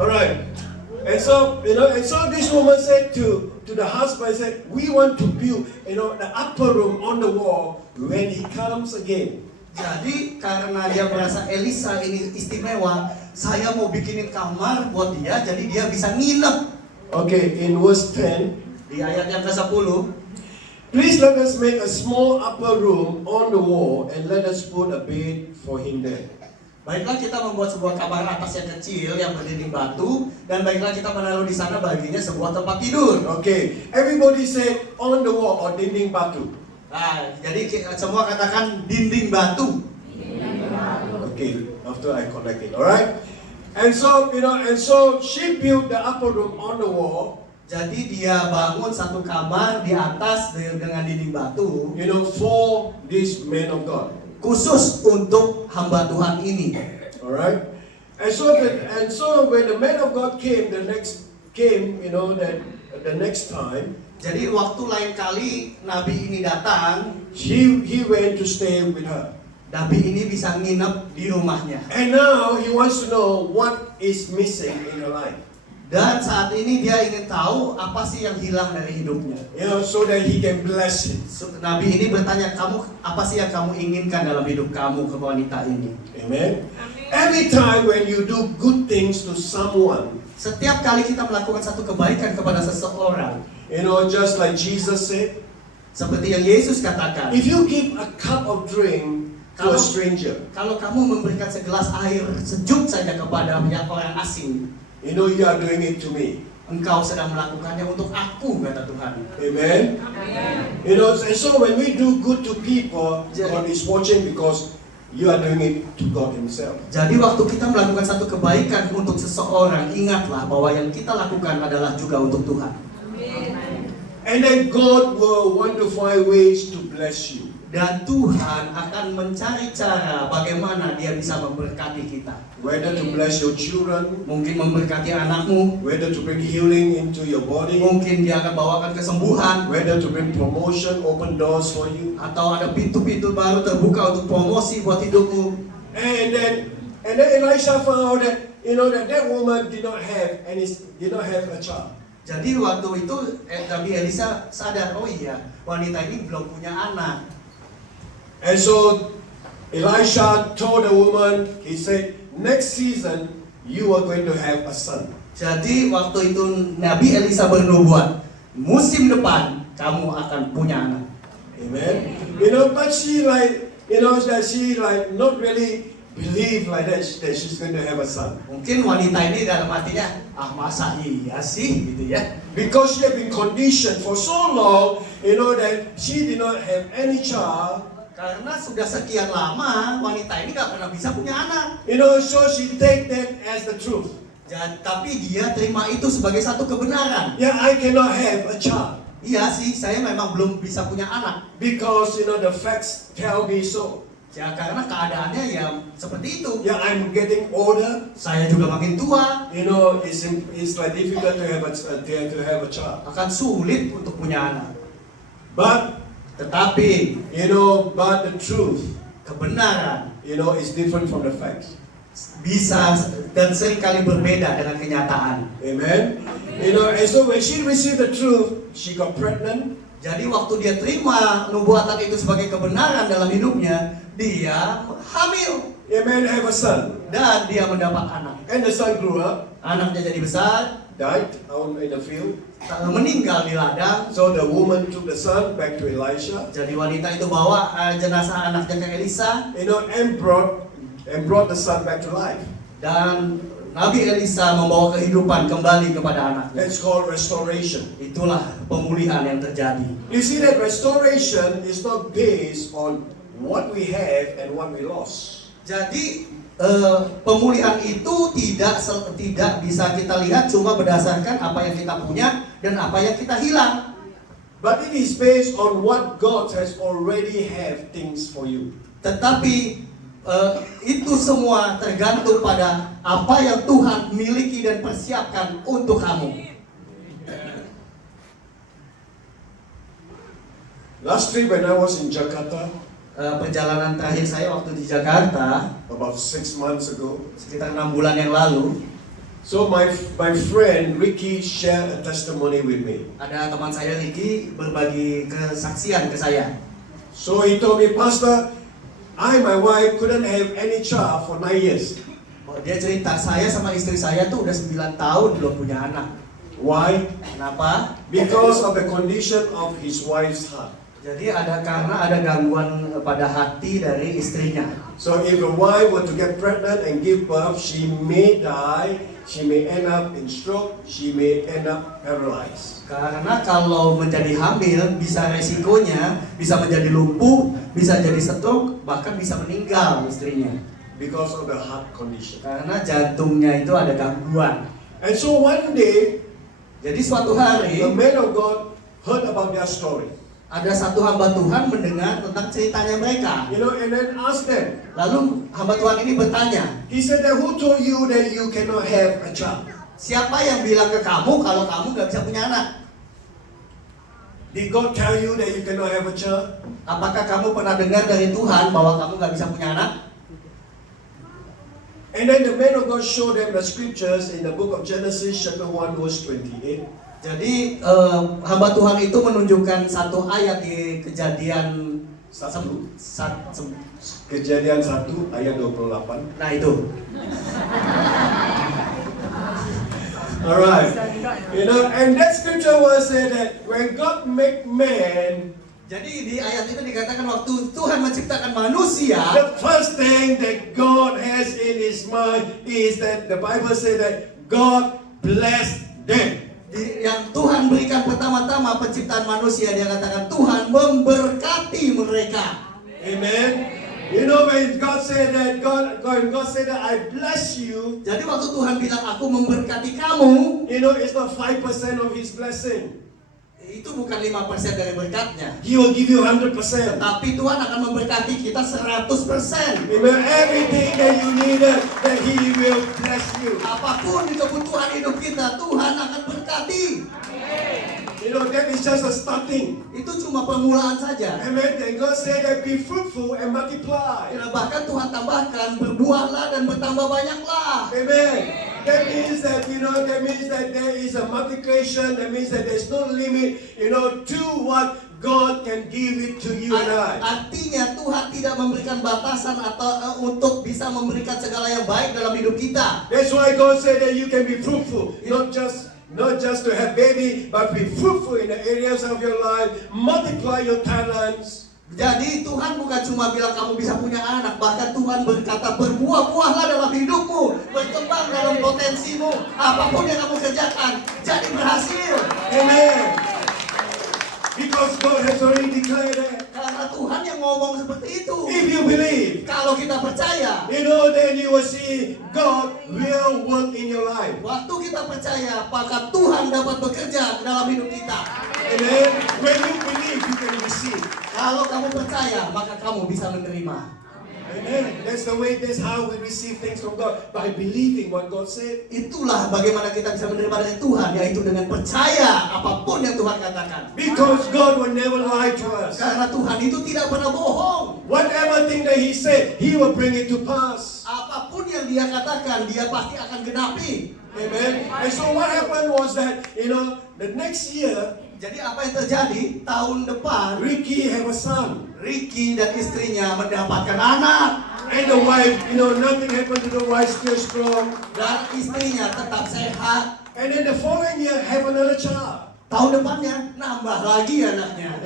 All right. And so this woman said to the husband, said, we want to build, the upper room on the wall when he comes again. Jadi karena dia merasa Elisa ini istimewa, saya mau bikinin kamar buat dia, jadi dia bisa nginep. Okay, in verse 10, Di ayat yang ke-10, please let us make a small upper room on the wall and let us put a bed for him there. baiklah kita membuat sebuah kamar atas yang kecil yang berdinding batu, dan baiklah kita menaruh di sana baginya sebuah tempat tidur. Okay, everybody say on the wall or dinding batu. Nah, jadi semua katakan dinding batu. Okay, after I collect it, all right? And so she built the upper room on the wall. Jadi dia bangun satu kamar di atas dengan dinding batu, For this man of God. khusus untuk hamba Tuhan ini. All right. And so when the man of God came, the next time, Jadi waktu lain kali nabi ini datang, he went to stay with her. nabi ini bisa nginep di rumahnya. And now he wants to know what is missing in her life. Dan saat ini dia ingin tahu apa sih yang hilang dari hidupnya. So that he can bless it. Nabi ini bertanya, kamu apa sih yang kamu inginkan dalam hidup kamu ke wanita ini? Amen. Every time when you do good things to someone, Setiap kali kita melakukan satu kebaikan kepada seseorang, just like Jesus said, seperti yang Yesus katakan, if you give a cup of drink to a stranger, kalau kamu memberikan segelas air sejuk saja kepada orang asing, you are doing it to me. engkau sedang melakukannya untuk aku, kata Tuhan. Amen. And so when we do good to people, God is watching because you are doing it to God Himself. Jadi waktu kita melakukan satu kebaikan untuk seseorang, ingatlah bahwa yang kita lakukan adalah juga untuk Tuhan. And then God will want to find ways to bless you. Dan Tuhan akan mencari cara bagaimana Dia bisa memberkati kita. Whether to bless your children, Mungkin memberkati anakmu, whether to bring healing into your body, mungkin Dia akan bawakan kesembuhan, whether to bring promotion, open doors for you. atau ada pintu-pintu baru terbuka untuk promosi buat hidupmu. And then Elisha found that that woman did not have a child. Jadi waktu itu Nabi Elisa sadar, oh iya, wanita ini belum punya anak. And so Elisha told the woman, he said, next season you are going to have a son. Jadi waktu itu Nabi Elisa bernubuat, musim depan kamu akan punya anak. Amen. But she not really believe like that she's going to have a son. Mungkin wanita ini dalam hatinya, masa iya sih gitu ya. Because she had been conditioned for so long, that she did not have any child. Karena sudah sekian lama wanita ini gak pernah bisa punya anak. So she take that as the truth. Tapi dia terima itu sebagai satu kebenaran. Yeah, I cannot have a child. Iya sih, saya memang belum bisa punya anak. Because the facts tell me so. Ya karena keadaannya yang seperti itu. Yeah, I'm getting older. Saya juga makin tua. It's like difficult to have a child. Akan sulit untuk punya anak. Tetapi, but the truth, kebenaran, is different from the facts. Bisa dan seringkali berbeda dengan kenyataan. Amen. And so when she received the truth, she got pregnant. Jadi waktu dia terima nubuatan itu sebagai kebenaran dalam hidupnya, dia hamil. Amen. Have a son. Dan dia mendapat anak. And the son grew up. Anaknya jadi besar. Died out in the field. Meninggal di ladang. So the woman took the son back to Elisha. Jadi wanita itu bawa jenazah anaknya ke Elisa. And brought the son back to life. Dan Nabi Elisa membawa kehidupan kembali kepada anaknya. That's called restoration. Itulah pemulihan yang terjadi. You see that restoration is not based on what we have and what we lost. Jadi pemulihan itu tidak bisa kita lihat cuma berdasarkan apa yang kita punya dan apa yang kita hilang. But it is based on what God has already have things for you. Tetapi itu semua tergantung pada apa yang Tuhan miliki dan persiapkan untuk kamu. Last trip when I was in Jakarta, perjalanan terakhir saya waktu di Jakarta about 6 months ago, sekitar 6 bulan yang lalu. So my friend Ricky shared a testimony with me. Ada teman saya Ricky berbagi kesaksian ke saya. So he told me, Pastor, my wife couldn't have any child for 9 years. Dia cerita, saya sama istri saya tuh udah 9 tahun belum punya anak. Why? Kenapa? Because of the condition of his wife's heart. Jadi karena ada gangguan pada hati dari istrinya. So if a wife were to get pregnant and give birth, she may die, she may end up in stroke, she may end up paralyzed. Karena kalau menjadi hamil bisa resikonya bisa menjadi lumpuh, bisa jadi stroke, bahkan bisa meninggal istrinya. Because of the heart condition. Karena jantungnya itu ada gangguan. And so one day, jadi suatu hari the man of God heard about their story. ada satu hamba Tuhan mendengar tentang ceritanya mereka. And then asked them. Lalu hamba Tuhan ini bertanya. He said that, who told you that you cannot have a child? Siapa yang bilang ke kamu kalau kamu gak bisa punya anak? Did God tell you that you cannot have a child? Apakah kamu pernah dengar dari Tuhan bahwa kamu gak bisa punya anak? And then the man of God showed them the scriptures in the book of Genesis chapter 1 verse 28. Jadi hamba Tuhan itu menunjukkan satu ayat di Kejadian 1 ayat 28. Nah itu. Alright. And that scripture was said that when God make man, jadi di ayat itu dikatakan waktu Tuhan menciptakan manusia, the first thing that God has in his mind is that the Bible said that God blessed them. Yang Tuhan berikan pertama-tama penciptaan manusia, dia katakan Tuhan memberkati mereka. Amen. When God said that, God said that I bless you. Jadi waktu Tuhan bilang aku memberkati kamu, It's not 5% of His blessing. Itu bukan 5% dari berkatnya. He will give you 100%. Tapi Tuhan akan memberkati kita 100%. Amen. Everything that you needed, that He will bless you. Apapun di kebutuhan hidup kita, Tuhan akan berkati. You know, that is just a starting. Itu cuma permulaan saja. Amen. And God said that be fruitful and multiply. Ya, bahkan Tuhan tambahkan, berbuahlah dan bertambah banyaklah. Amen. That means that, there is a multiplication. That means that there's no limit, to what God can give it to you and I. Artinya Tuhan tidak memberikan batasan atau untuk bisa memberikan segala yang baik dalam hidup kita. That's why God said that you can be fruitful, not just to have baby, but be fruitful in the areas of your life. Multiply your talents. Jadi Tuhan bukan cuma bilang kamu bisa punya anak, bahkan Tuhan berkata berbuah-buahlah dalam hidupmu, berkembang dalam potensimu, apapun yang kamu kerjakan, jadi berhasil. Amen. Because God has already declared that. Karena Tuhan yang ngomong seperti itu. If you believe, Kalau kita percaya, then you will see God will work in your life. waktu kita percaya, maka Tuhan dapat bekerja dalam hidup kita. Amen. When you believe, you can receive. Kalau kamu percaya, maka kamu bisa menerima. Amen. That's how we receive things from God, by believing what God said. Itulah bagaimana kita bisa menerima dari Tuhan, yaitu dengan percaya apapun yang Tuhan katakan. Because God will never lie to us. Karena Tuhan itu tidak pernah bohong. Whatever thing that He said, He will bring it to pass. Apapun yang Dia katakan, Dia pasti akan genapi. Amen. And so what happened was that, the next year, Jadi apa yang terjadi? Tahun depan, Ricky have a son. Ricky dan istrinya mendapatkan anak. And the wife, nothing happened to the wife, still strong. Dan istrinya tetap sehat. And then the following year, have another child. Tahun depannya nambah lagi anaknya.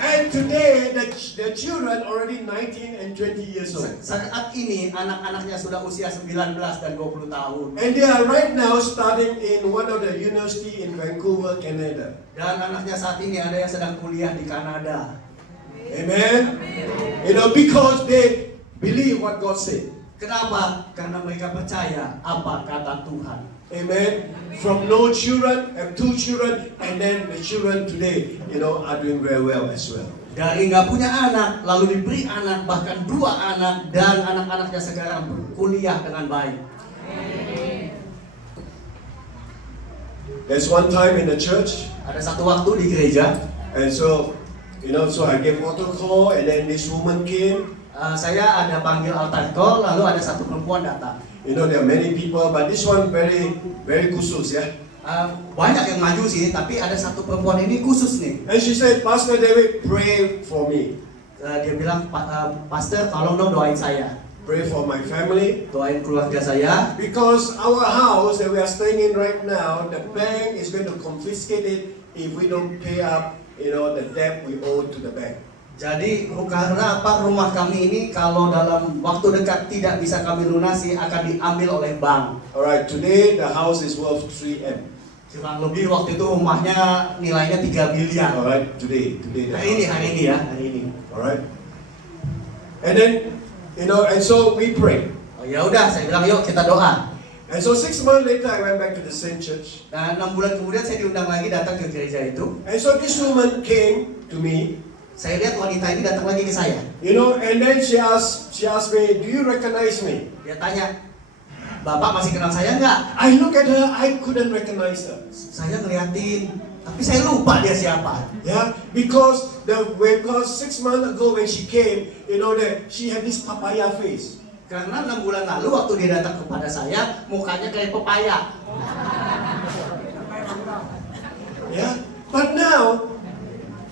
And today the children already 19 and 20 years old. Saat ini anak-anaknya sudah usia 19 dan 20 tahun. And they are right now studying in one of the university in Vancouver, Canada. Dan anaknya saat ini ada yang sedang kuliah di Kanada. Amen. Because they believe what God said. Kenapa? Karena mereka percaya apa kata Tuhan. Amen. From no children, have 2 children, and then the children today, are doing very well as well. Dari nggak punya anak, lalu diberi anak, bahkan 2 anak, dan anak-anaknya sekarang berkuliah dengan baik. There's one time in the church, Ada satu waktu di gereja, and so I gave altar call, and then this woman came. Saya ada panggil altar call, lalu ada satu perempuan datang. There are many people, but this one very, very khusus, yeah. Banyak yang maju sih, tapi ada satu perempuan ini khusus nih. And she said, Pastor David, pray for me. Dia bilang, Pastor, tolong dong doain saya. Pray for my family. Doain keluarga saya. Because our house that we are staying in right now, the bank is going to confiscate it if we don't pay up, the debt we owe to the bank. Jadi karena rumah kami ini kalau dalam waktu dekat tidak bisa kami lunasi akan diambil oleh bank. Alright, today the house is worth 3M. Kurang lebih waktu itu rumahnya nilainya 3 miliar. Alright, today the Hari ini ya, hari ini. Alright. And then, and so we pray. Oh ya udah, saya bilang yuk kita doa. And so 6 months later I went back to the same church. Dan 6 bulan kemudian saya diundang lagi datang ke gereja itu. And so this woman came to me. Saya lihat wanita ini datang lagi ke saya. And then she asked me, do you recognize me? Dia tanya, Bapak masih kenal saya nggak? I look at her, I couldn't recognize her. Saya ngeliatin, tapi saya lupa dia siapa. Yeah, because 6 months ago when she came, that she had this papaya face. Karena 6 bulan lalu waktu dia datang kepada saya, mukanya kayak pepaya. Yeah, but now,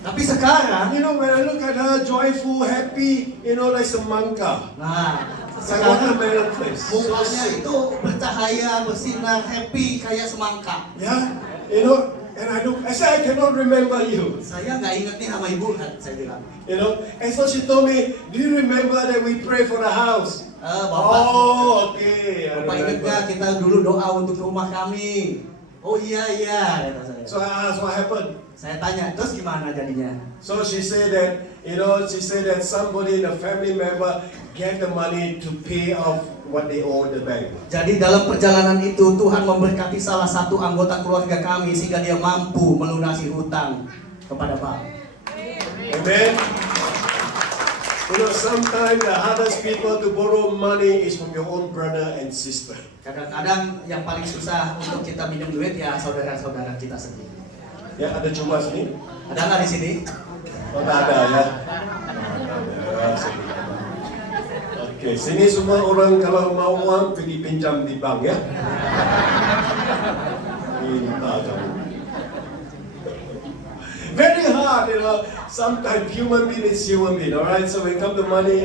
tapi sekarang, when I look at her, joyful, happy, like semangka. nah, Like sekarang watermelon face. mukanya itu bercahaya, bersinar, happy kayak semangka. Yeah, and I said, I cannot remember you. Saya nggak inget nih sama ibu kan, saya bilang. And so she told me, do you remember that we pray for the house? Bapak, Oh, okay. I Bapak inget remember. nggak kita dulu doa untuk rumah kami? Oh iya, kata saya. So I asked what happened. Saya tanya, terus gimana jadinya? So she said that, somebody in the family member gave the money to pay off what they owe the bank. Jadi dalam perjalanan itu Tuhan memberkati salah satu anggota keluarga kami sehingga dia mampu melunasi hutang. kepada Baal. Amen. You know, sometimes the hardest people to borrow money is from your own brother and sister. Kadang-kadang yang paling susah untuk kita minjem duit ya saudara-saudara kita sendiri. Ya, ada cuma sini? Ada nggak di sini? Oh, tak ada ya. Oke, sini semua orang kalau mau uang pergi pinjam di bank ya. Minta kamu. Very hard, you know. Sometimes human being is human being, alright. So when it come to money,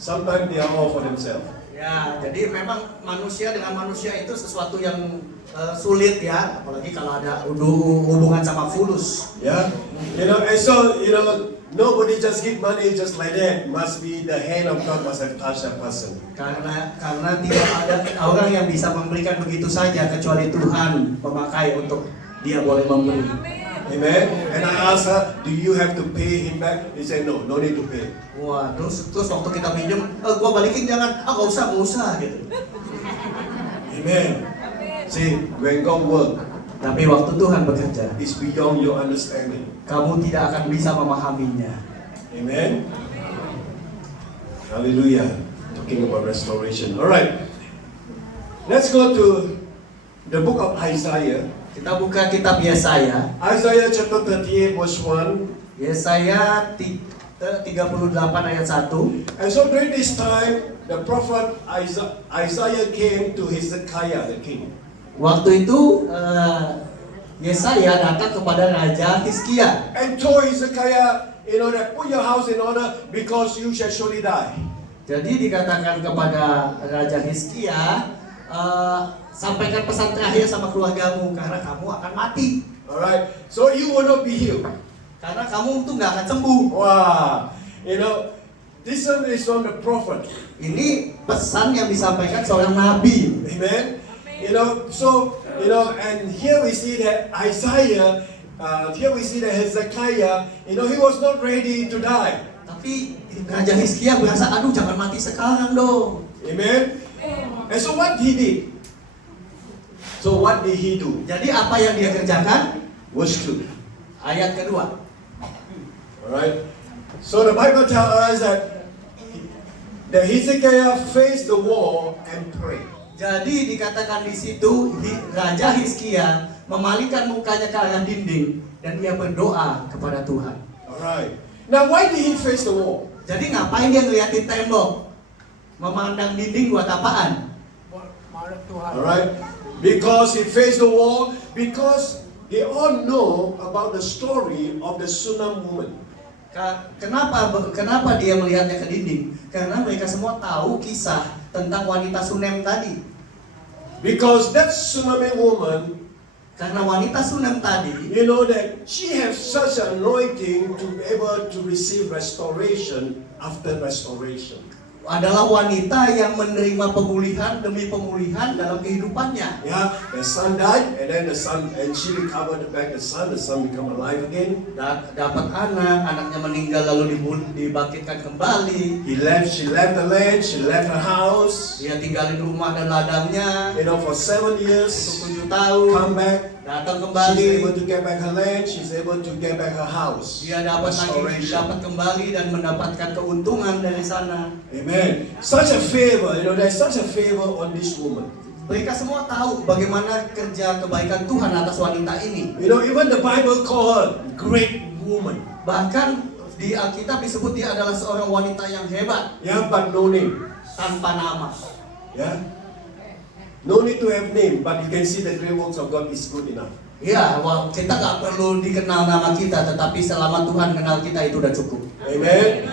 sometimes they are all for themselves. Ya, jadi memang manusia dengan manusia itu sesuatu yang sulit ya, apalagi kalau ada hubungan sama fulus. Yeah, you know, and so you know, nobody just give money just like that. Must be the hand of God must have touched that person. Karena tidak ada orang yang bisa memberikan begitu saja kecuali Tuhan memakai untuk dia boleh memberi. Amen. And I asked her, do you have to pay him back? He said, no need to pay. Wah, terus waktu kita minjem, gua balikin jangan, nggak usah gitu. Amen. See, when God work, Tapi waktu Tuhan bekerja, it's beyond your understanding. kamu tidak akan bisa memahaminya. Amen. Hallelujah. Talking about restoration. All right. Let's go to the book of Isaiah. Kita buka kitab Yesaya. Isaiah chapter 38 verse 1. Yesaya 38 ayat 1. And so during this time, the prophet Isaiah came to Hezekiah the king. Waktu itu Yesaya datang kepada Raja Hizkia And told Hezekiah, you know, that put your house in order because you shall surely die. Jadi dikatakan kepada Raja Hizkia, sampaikan pesan terakhir sama keluargamu karena kamu akan mati. Alright, so you will not be healed. Karena kamu tuh nggak akan sembuh. Wow, you know, this one is from the prophet. Ini pesan yang disampaikan seorang nabi. Amen. You know, so you know, and here we see that Isaiah, here we see that Hezekiah, you know, he was not ready to die. Tapi Raja Hizkia berasa, aduh jangan mati sekarang dong. Amen. And so what he did? So what did he do? Jadi apa yang dia kerjakan? Verse 2. Ayat kedua. Alright. So the Bible tells us that Hezekiah faced the wall and prayed. Jadi dikatakan di situ Raja Hizkia memalingkan mukanya ke arah dinding dan dia berdoa kepada Tuhan. Alright. Now why did he face the wall? Jadi ngapain dia ngeliatin tembok? Memandang dinding buat apaan? Alright. Because he faced the wall, because they all know about the story of the Shunem woman. Kenapa dia melihatnya ke dinding? Karena mereka semua tahu kisah tentang wanita Shunem tadi. Because that Shunammite woman, Karena wanita Shunem tadi, you know that she has such an anointing to be able to receive restoration after restoration. adalah wanita yang menerima pemulihan demi pemulihan dalam kehidupannya. Yeah, the son died, and then she recovered back the son become alive again. Dapat anaknya meninggal lalu dibangkitkan kembali. She left the land, she left her house. Dia tinggalin rumah dan ladangnya. You know, for 7 years, Untuk 7 tahun. come back. Datang She's kembali. able to get back her land, she's able to get back her house. Dia dapat kembali dan mendapatkan keuntungan dari sana. Amen. Such a favor, you know, there's such a favor on this woman. Mereka semua tahu bagaimana kerja kebaikan Tuhan atas wanita ini. You know, even the Bible call her great woman. Bahkan di Alkitab disebut dia adalah seorang wanita yang hebat, Yeah, but no name. tanpa nama. Yeah. No need to have name, but you can see the great works of God is good enough. Ya, kita nggak perlu dikenal nama kita, tetapi selama Tuhan kenal kita itu udah cukup. Amen.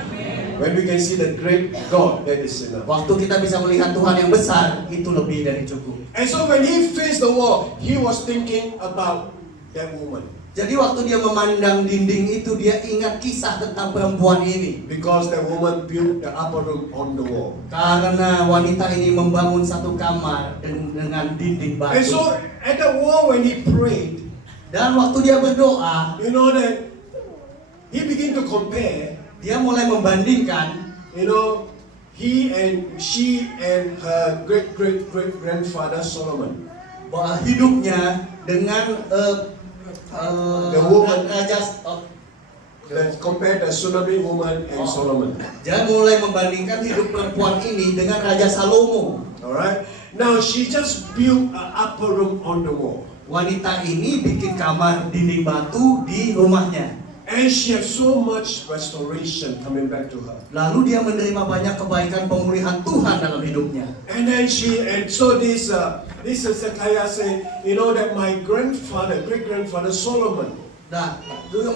When we can see the great God, that is enough. Waktu kita bisa melihat Tuhan yang besar, itu lebih dari cukup. And so when he faced the wall, he was thinking about that woman. Jadi waktu dia memandang dinding itu, dia ingat kisah tentang perempuan ini. Because that woman built the upper room on the wall. Karena wanita ini membangun satu kamar dengan dinding And batu. so at the wall when he prayed, Dan waktu dia berdoa, you know that he began to compare, dia mulai membandingkan, you know, she and her great grandfather Solomon. bahwa hidupnya dengan The woman. Raja Let's compare the Tsunami woman and Solomon. Dia mulai membandingkan hidup perempuan ini dengan Raja Salomo. Alright? Now she just built an upper room on the wall. Wanita ini bikin kamar dinding batu di rumahnya. And she had so much restoration coming back to her. Lalu dia menerima banyak kebaikan pemulihan Tuhan dalam hidupnya. And then so this Hezekiah said, you know that my grandfather, great grandfather Solomon, Nah,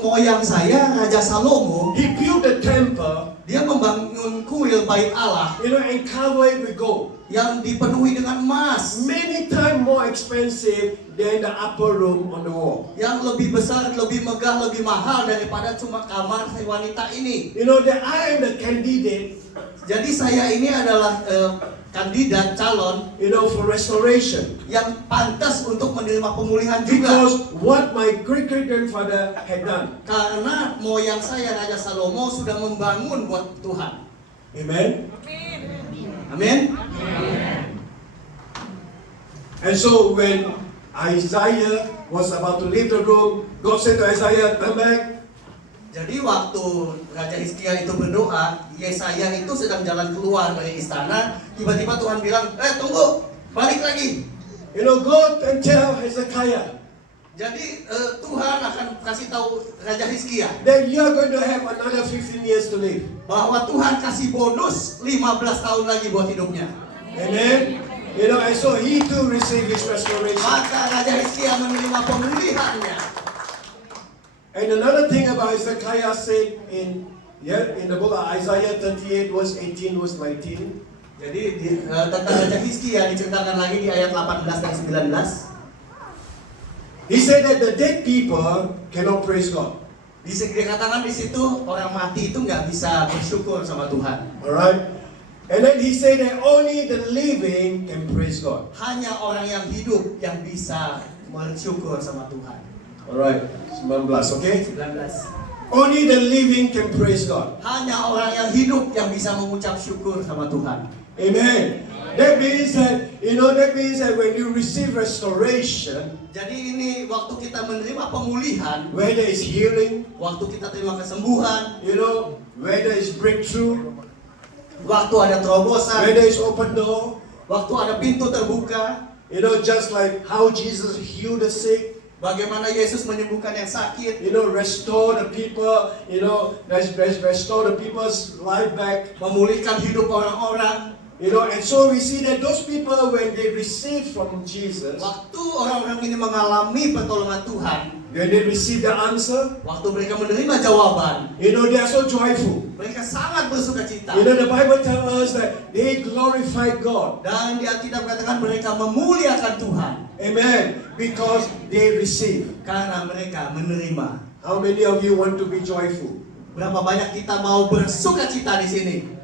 moyang saya Raja Salomo, he built the temple, dia membangun kuil bait Allah you know, and covered it with gold. yang dipenuhi dengan emas, Many times more expensive than the upper room on the wall. yang lebih besar, lebih megah, lebih mahal daripada cuma kamar si wanita ini. You know that I am the candidate, Jadi saya ini adalah kandidat calon you know, for restoration. yang pantas untuk menerima pemulihan juga. Because what my great-great-grandfather had done. Karena moyang saya Raja Salomo sudah membangun buat Tuhan. Amen? Amin. And so when Isaiah was about to leave the room, God said to Isaiah, come back. Jadi waktu Raja Hizkia itu berdoa, Yesaya itu sedang jalan keluar dari istana, tiba-tiba Tuhan bilang, tunggu, balik lagi. You know, go and tell Hezekiah Jadi Tuhan akan kasih tahu Raja Hizkia that you are going to have another 15 years to live. bahwa Tuhan kasih bonus 15 tahun lagi buat hidupnya. Amen? You know, and so he too received his restoration. Maka Raja Hizkia menerima pemulihannya. And another thing about Hezekiah said in the book of Isaiah 38 verse 18 verse 19. Jadi tentang Raja Hizkia diceritakan lagi di ayat 18 dan 19. He said that the dead people cannot praise God. Dikatakan di situ orang mati itu nggak bisa bersyukur sama Tuhan. Alright? And then he said that only the living can praise God. Hanya orang yang hidup yang bisa bersyukur sama Tuhan. Alright, 19, okay? 19. Only the living can praise God. Hanya orang yang hidup yang bisa mengucap syukur sama Tuhan. Amen. That means that when you receive restoration, Jadi ini waktu kita menerima pemulihan, whether it's healing, waktu kita terima kesembuhan, you know, whether it's breakthrough, waktu ada terobosan, whether it's open door, waktu ada pintu terbuka, you know, just like how Jesus healed the sick, bagaimana Yesus menyembuhkan yang sakit, you know, restore the people, you know, restore the people's life back, memulihkan hidup orang-orang. you know, and so we see that those people when they receive from Jesus, Waktu orang-orang ini mengalami pertolongan Tuhan, when they receive the answer, waktu mereka menerima jawaban, you know, they are so joyful. mereka sangat bersukacita. You know, the Bible tells us that they glorify God. Dan di Alkitab katakan mereka memuliakan Tuhan Amen. Because they receive. karena mereka menerima. How many of you want to be joyful? Berapa banyak kita mau bersukacita di sini?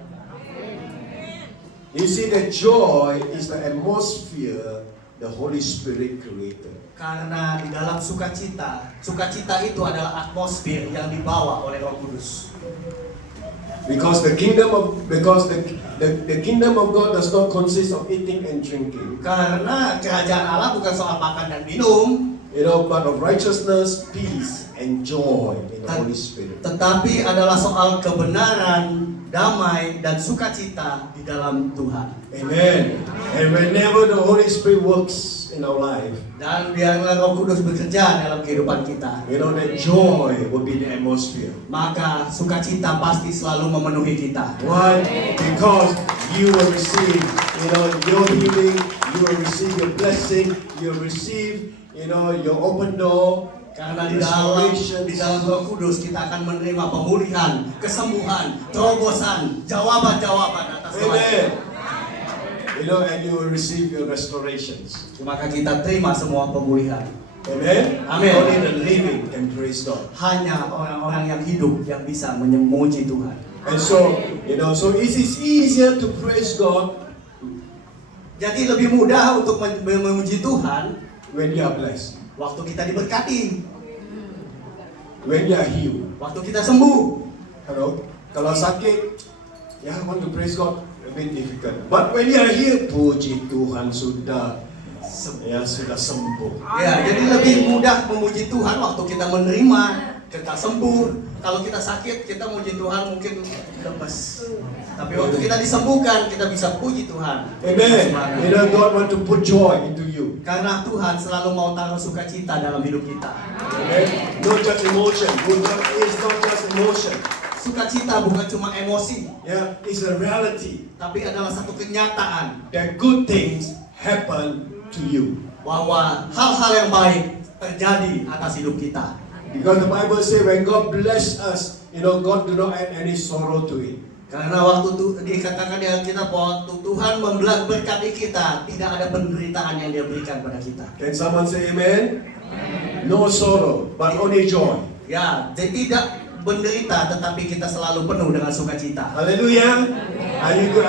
You see, that joy is the atmosphere the Holy Spirit created. Karena di dalam sukacita itu adalah atmosfer yang dibawa oleh Roh Kudus. Because the kingdom of God does not consist of eating and drinking, Karena kerajaan Allah bukan soal makan dan minum, you know, but of righteousness, peace, and joy in the Holy Spirit. tetapi adalah soal kebenaran, damai, dan sukacita di dalam Tuhan. Amen. And whenever the Holy Spirit works in our life, Dan biarlah Roh Kudus bekerja dalam kehidupan kita, you know, that joy will be the atmosphere. maka sukacita pasti selalu memenuhi kita. Why? Because you will receive, you know, your healing, you will receive your blessing, you will receive, you know, your open door. Karena di dalam Roh Kudus kita akan menerima pemulihan, kesembuhan, terobosan, jawaban-jawaban atas doa. Amen. You know, and you will receive your restorations. Maka kita terima semua pemulihan. Amen. Amen. Only the living can praise God. Hanya orang-orang yang hidup yang bisa memuji Tuhan. And so, you know, so it is easier to praise God Jadi lebih mudah untuk memuji Tuhan when you are blessed, waktu kita diberkati, when you are healed. waktu kita sembuh. Kalau sakit, ya I want to praise God, a bit difficult. But when you are here, puji Tuhan sudah. Ya, sudah sembuh. Ya, jadi lebih mudah memuji Tuhan waktu kita menerima, kita sembuh. Kalau kita sakit, kita muji Tuhan mungkin lemes. Tapi waktu kita disembuhkan, kita bisa puji Tuhan. Amen. You know, God want to put joy into you. Karena Tuhan selalu mau taruh sukacita dalam hidup kita. Amen. Not just emotion. Good God is not just emotion. Sukacita bukan cuma emosi, Yeah, it's a reality tapi adalah satu kenyataan that good things happen to you. bahwa hal-hal yang baik terjadi atas hidup kita. Because the Bible says when God bless us, you know, God do not add any sorrow to it. Karena waktu itu dikatakan di Alkitab bahwa waktu Tuhan memberkati kita, tidak ada penderitaan yang Dia berikan pada kita. Can someone say amen? No sorrow, but only joy. Ya, jadi tidak menderita, tetapi kita selalu penuh dengan sukacita. Hallelujah. Are you good?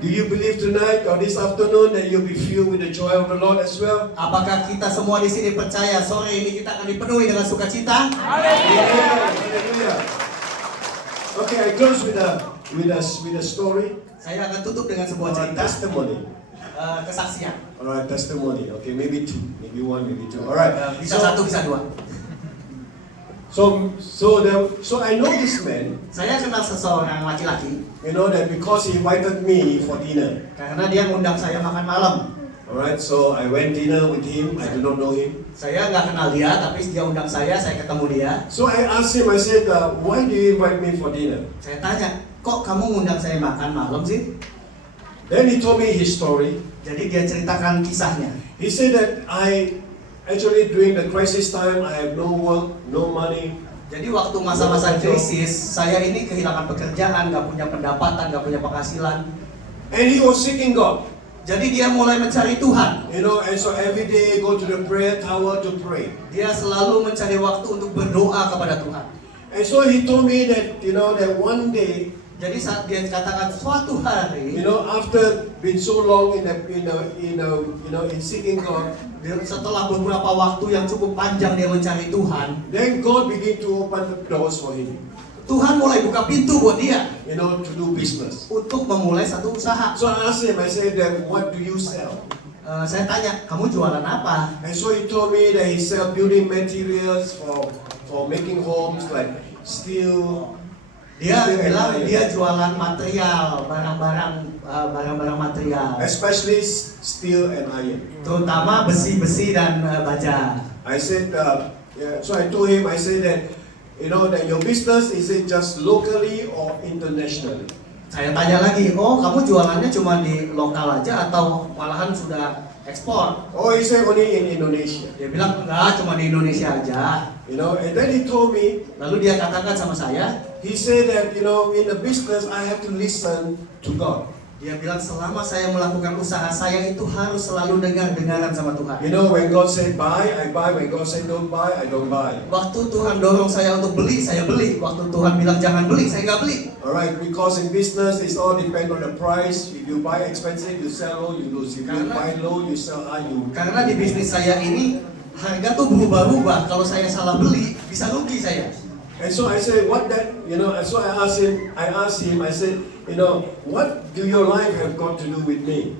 Do you believe tonight or this afternoon that you'll be filled with the joy of the Lord as well? Apakah kita semua di sini percaya sore ini kita akan dipenuhi dengan sukacita? Hallelujah. Okay, I close with a story Saya akan tutup dengan sebuah or a cerita testimony. kesaksian. Alright, testimony. Okay, maybe two, maybe one, maybe two. Alright. Bisa satu, bisa dua. So I know this man. Saya kenal seseorang laki-laki You know that because he invited me for dinner. karena dia ngundang saya makan malam. Alright, so I went dinner with him. I do not know him. Saya nggak kenal dia, tapi dia undang saya ketemu dia. So I asked him. I said, "Why do you invite me for dinner?" Saya tanya, kok kamu ngundang saya makan malam sih? Then he told me his story. Jadi dia ceritakan kisahnya. He said that actually during the crisis time, I have no work, no money. Jadi waktu masa-masa krisis, saya ini kehilangan pekerjaan, nggak punya pendapatan, nggak punya penghasilan. And he was seeking God. Jadi dia mulai mencari Tuhan. You know, and so every day go to the prayer tower to pray. Dia selalu mencari waktu untuk berdoa kepada Tuhan. And so he told me that, you know, that one day, Jadi saat dia katakan suatu hari, you know, after been so long in seeking God, setelah beberapa waktu yang cukup panjang dia mencari Tuhan, then God began to open the doors for him, Tuhan mulai buka pintu buat dia you know, to do business. untuk memulai satu usaha. So I asked him, I said, that, what do you sell? Saya tanya, kamu jualan apa? And so he told me that he sell building materials for making homes like steel. Dia steel and bilang iron. dia jualan material, barang-barang material, Especially steel and iron. terutama besi-besi dan baja. I said, yeah, so I told him, I said that, you know, that your business, is it just locally or internationally? Saya tanya lagi, oh kamu jualannya cuma di lokal aja atau malahan sudah ekspor? Oh, he said only in Indonesia. Dia bilang enggak, cuma di Indonesia aja. You know, and then he told me, Lalu dia katakan sama saya, he said that, you know, in the business, I have to listen to God. dia bilang selama saya melakukan usaha, saya itu harus selalu dengar-dengaran sama Tuhan. You know, when God said buy, I buy. When God said don't buy, I don't buy. Waktu Tuhan dorong saya untuk beli, saya beli. Waktu Tuhan bilang jangan beli, saya nggak beli. Alright, because in business, it's all depend on the price. If you buy expensive, you sell low, you lose. If you buy low, you sell high, you. Karena di bisnis saya ini, harga tuh berubah-ubah. Kalau saya salah beli, bisa rugi saya. And so I said, what that, you know, and so I asked him, I said, you know, what do your life have got to do with me?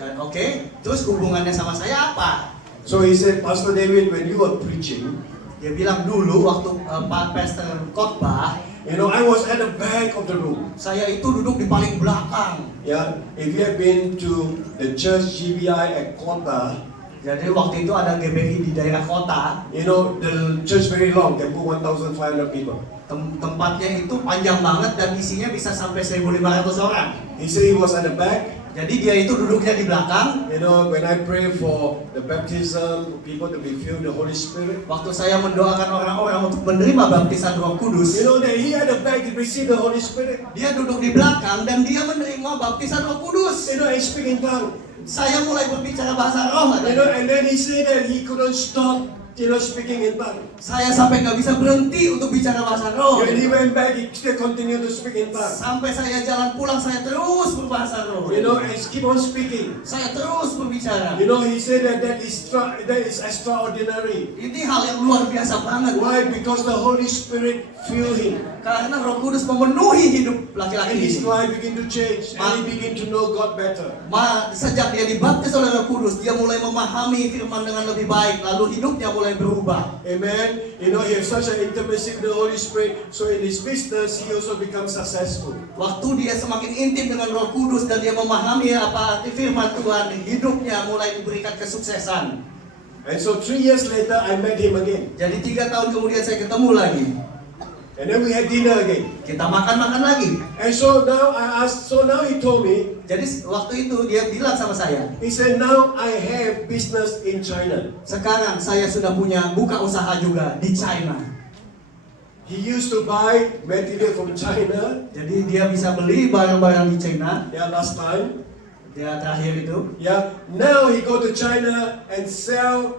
Dan oke, terus hubungannya sama saya apa? So he said, Pastor David, when you were preaching, Dia bilang dulu waktu Pak Pastor khotbah, you know, I was at the back of the room. saya itu duduk di paling belakang. Yeah, if you have been to the church GBI at Kota, Jadi waktu itu ada GBI di daerah kota, you know, the church very long, can put 1,500 people. tempatnya itu panjang banget dan isinya bisa sampai 1.500 orang. He said he was at the back. Jadi dia itu duduknya di belakang. You know, when I pray for the baptism, people to be filled with the Holy Spirit. Waktu saya mendoakan orang-orang untuk menerima baptisan Roh Kudus, You know that he at the back, he received the Holy Spirit. dia duduk di belakang dan dia menerima baptisan Roh Kudus. You know, and speak in tongues. Saya mulai berbicara bahasa roh. You know, and then he said that he couldn't stop speaking in tongues. Saya sampai nggak bisa berhenti untuk bicara bahasa roh. When he went back, he still continued to speak in tongues. Sampai saya jalan pulang, saya terus berbahasa roh. And keep on speaking. Saya terus berbicara. He said that is extraordinary. Ini hal yang luar biasa banget. Why? Because the Holy Spirit filled him. Karena Roh Kudus memenuhi hidup And laki-laki his ini. life began to change. And he began to know God better. Sejak dia dibaptis oleh Roh Kudus, dia mulai memahami firman dengan lebih baik. Lalu hidupnya mulai berubah. Amen. He has such an intimacy with the Holy Spirit. So in his business, he also becomes successful. Waktu dia semakin intim dengan Roh Kudus dan dia memahami apa arti firman Tuhan, hidupnya mulai diberikan kesuksesan. And so 3 years later, I met him again. Jadi 3 tahun kemudian saya ketemu lagi. And then we had dinner again. Kita makan-makan lagi. And so now I asked, so now he told me, Jadi waktu itu dia bilang sama saya, he said, now I have business in China. sekarang saya sudah buka usaha juga di China. He used to buy material from China. Jadi dia bisa beli barang-barang di China. Last time. Dia terakhir itu. Now he go to China and sell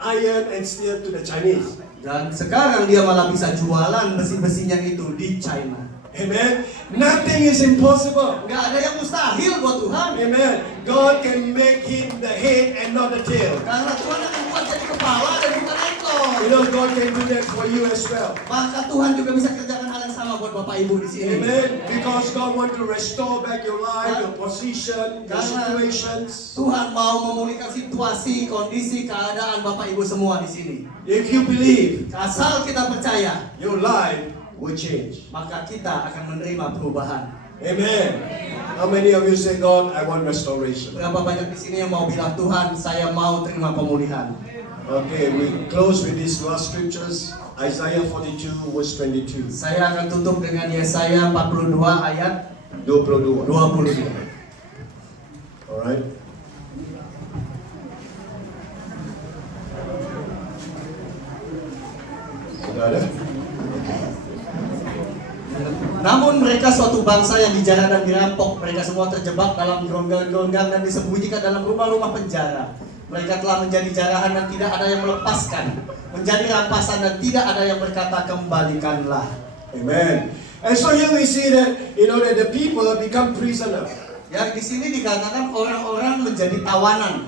iron and steel to the Chinese. Dan sekarang dia malah bisa jualan besi-besinya itu di China. Amen. Nothing is impossible. Nggak ada yang mustahil buat Tuhan. Amen. God can make him the head and not the tail. Karena Tuhan akan buat jadi kepala dan bukan ekor. God can do that for you as well. Maka Tuhan juga bisa kerjakan hal yang sama buat Bapak Ibu di sini. Amen. Because God want to restore back your life, your position, your situations. Tuhan mau memulihkan situasi, kondisi, keadaan Bapak Ibu semua di sini. If you believe, Asal kita percaya, your life will change. maka kita akan menerima perubahan. Amen. How many of you say, God, I want restoration? Berapa banyak di sini yang mau bilang, Tuhan, saya mau terima pemulihan. Okay, we close with these last scriptures. Isaiah 42 verse 22. Saya akan tutup dengan Yesaya 42 ayat 22. 22. Alright. Sudah ada? Namun mereka suatu bangsa yang dijara dan dirampok. Mereka semua terjebak dalam gelonggang-gelonggang dan disembunyikan dalam rumah-rumah penjara. Mereka telah menjadi jarahan dan tidak ada yang melepaskan, menjadi rampasan dan tidak ada yang berkata kembalikanlah. Amen. And so here we see that that the people become prisoner. Ya, di sini dikatakan orang-orang menjadi tawanan.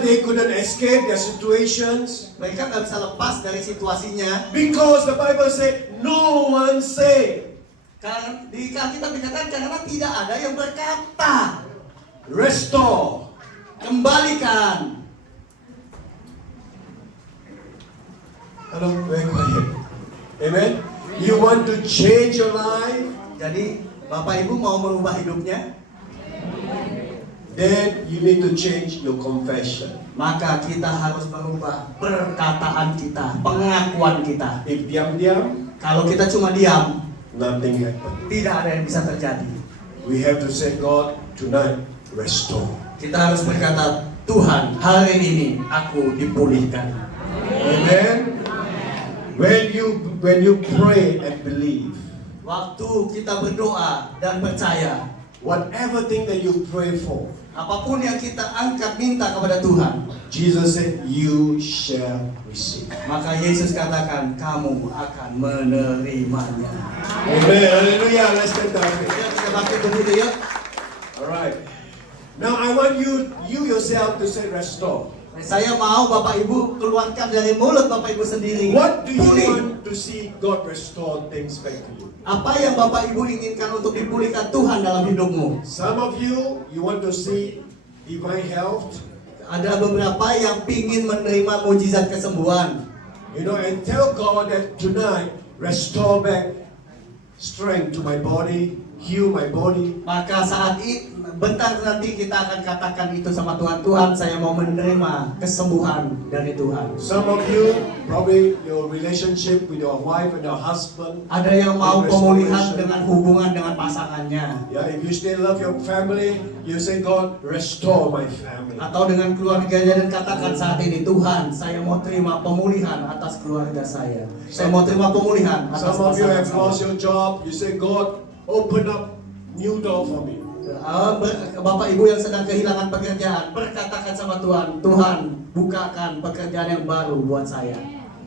They couldn't escape their situations. Mereka nggak bisa lepas dari situasinya. Because the Bible said no one saved. Karena di Alkitab dikatakan karena tidak ada yang berkata Restore. kembalikan. Hello, very quiet. Amen. You want to change your life? Jadi Bapak Ibu mau merubah hidupnya, Then you need to change your confession. maka kita harus merubah perkataan kita, pengakuan kita. If diam-diam, Kalau kita cuma diam, nothing happen. tidak ada yang bisa terjadi. We have to say, God, tonight, restore. Kita harus berkata, Tuhan, hari ini aku dipulihkan. Amen. When you pray and believe, Waktu kita berdoa dan percaya, whatever thing that you pray for, apapun yang kita angkat minta kepada Tuhan, Jesus said, you shall receive. maka Yesus katakan, kamu akan menerimanya. Amen. Hallelujah. Let's stand up. Ayo kita bangkit begitu ya. Alright. Now I want you yourself to say restore. Saya mau Bapak Ibu keluarkan dari mulut Bapak Ibu sendiri. What do you Pulih. want to see God restore things back to you? Apa yang Bapak Ibu inginkan untuk dipulihkan Tuhan dalam hidupmu? Some of you want to see divine health. Ada beberapa yang pingin menerima mujizat kesembuhan. And tell God that tonight, restore back strength to my body, heal my body. Maka saat ini, bentar nanti kita akan katakan itu sama Tuhan. Tuhan, saya mau menerima kesembuhan dari Tuhan. Some of you, probably your relationship with your wife and your husband. Ada yang mau pemulihan dengan hubungan dengan pasangannya. If you still love your family, you say, God, restore my family. Atau dengan keluarganya dan katakan saat ini, Tuhan, saya mau terima pemulihan atas keluarga saya. Saya mau terima pemulihan atas Some of you pasangan have saya. lost your job. You say, God, open up new door for me. Bapak Ibu yang sedang kehilangan pekerjaan, berkatakan sama Tuhan, Tuhan bukakan pekerjaan yang baru buat saya.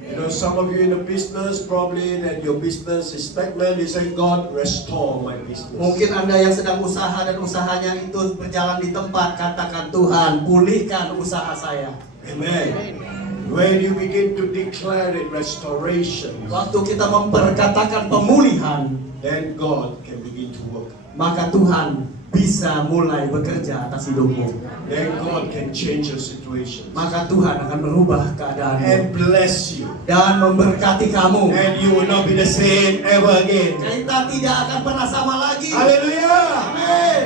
You know, some of you in the business, probably that your business is stagnant. You say, God, restore my business. Mungkin Anda yang sedang usaha dan usahanya itu berjalan di tempat, katakan Tuhan, pulihkan usaha saya. Amen. When you begin to declare it, restoration, Waktu kita memperkatakan pemulihan, then God can begin to work. maka Tuhan bisa mulai bekerja atas hidupmu. Then God can change your situation Maka Tuhan akan merubah keadaanmu and bless you. dan memberkati kamu. And you will not be the same ever again. Kita tidak akan pernah sama lagi. Hallelujah. Amin.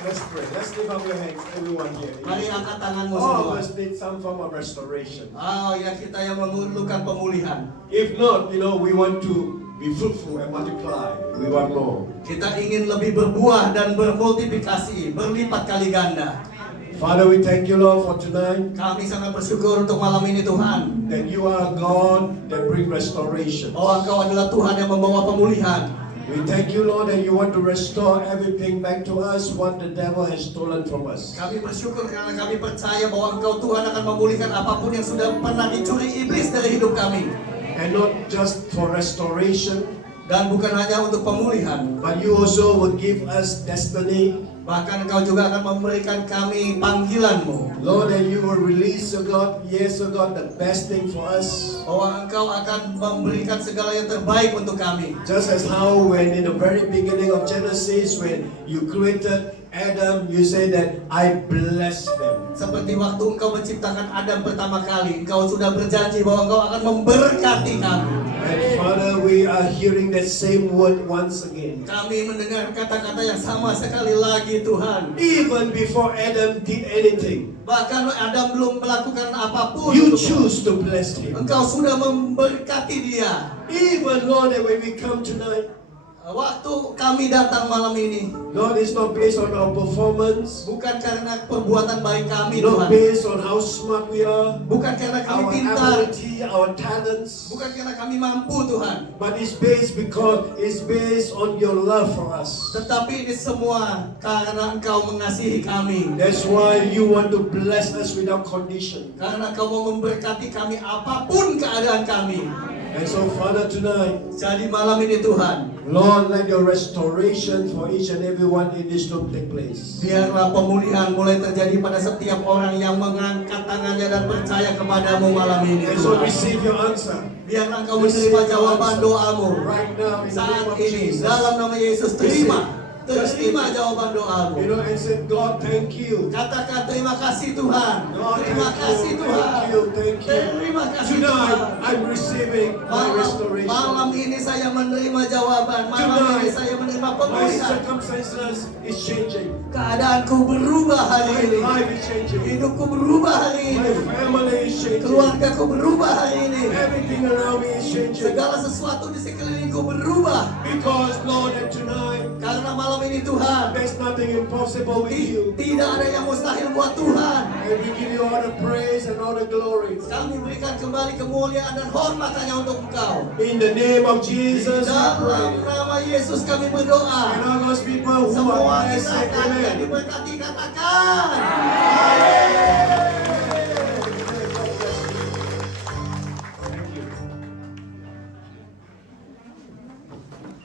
Let's pray. Let's lift up your hands, everyone here. Mari angkat tanganmu All semua. of us need some form of restoration. Oh ya, kita yang memerlukan pemulihan. If not, you know, we want to be fruitful and multiply. We want more. Kita ingin lebih berbuah dan bermultiplikasi, berlipat kali ganda. Father, we thank you, Lord, for tonight. Kami sangat bersyukur untuk malam ini Tuhan. That you are God that bring restoration. Bahwa Engkau adalah Tuhan yang membawa pemulihan. We thank you, Lord, that you want to restore everything back to us what the devil has stolen from us. Kami bersyukur karena kami percaya bahwa Engkau Tuhan akan memulihkan apapun yang sudah pernah dicuri iblis dari hidup kami. And not just for restoration, Dan bukan hanya untuk pemulihan, but you also will give us destiny. bahkan Engkau juga akan memberikan kami panggilan-Mu. Lord, that you will release, oh God, yes, oh God, the best thing for us. Bahwa Engkau akan memberikan segala yang terbaik untuk kami. Just as how when in the very beginning of Genesis, when you created Adam, you say that I bless them. Seperti waktu Engkau menciptakan Adam pertama kali, Engkau sudah berjanji bahwa Engkau akan memberkati kami. And Father, we are hearing that same word once again. Kami mendengar kata-kata yang sama sekali lagi Tuhan. Even before Adam did anything, Bahkan Adam belum melakukan apapun, you Tuhan. choose to bless him. Engkau sudah memberkati dia. Even, Lord, that when we come tonight, Waktu kami datang malam ini, Lord, it's not based on our performance, bukan karena perbuatan baik kami not Tuhan. based on how smart we are, Bukan karena kami our pintar, ability, our talents, bukan karena kami mampu Tuhan. but it's based because it's based on your love for us. Tetapi ini semua karena Engkau mengasihi kami. That's why you want to bless us without condition. Karena Engkau mau memberkati kami apapun keadaan kami. And so, Father, tonight, Jadi malam ini Tuhan, Lord, let your restoration for each and every one in this room take place. biarlah pemulihan mulai terjadi pada setiap orang yang mengangkat tangannya dan percaya kepadamu malam ini And so Tuhan. receive your answer Biarlah Engkau menerima jawaban doamu right now in the name saat of ini. Jesus. Dalam nama Yesus, terima jawaban doamu. You know, and say, God, thank you. Katakan terima kasih Tuhan. God, Terima kasih Tuhan. thank you. Terima kasih Tuhan. Tonight, I'm receiving my restoration. Malam ini saya menerima jawaban. Malam ini saya menerima My pemulihan. circumstances is changing. Keadaanku berubah hari My ini. life is changing. Hidupku berubah hari My ini. family is changing. Keluargaku berubah hari ini. Everything around me is changing. Segala sesuatu di sekelilingku berubah. Because, Lord, that tonight, Karena malam ini Tuhan, there's nothing impossible with you. tidak ada yang mustahil buat Tuhan. And we give you all the praise and all the glory. Kami berikan kembali kemuliaan dan hormat hanya untuk Engkau. In the name of Jesus, we Dalam pray. nama Yesus kami And berdoa. all those people who Semua are blessed, kita say akan amen. diberkati, katakan.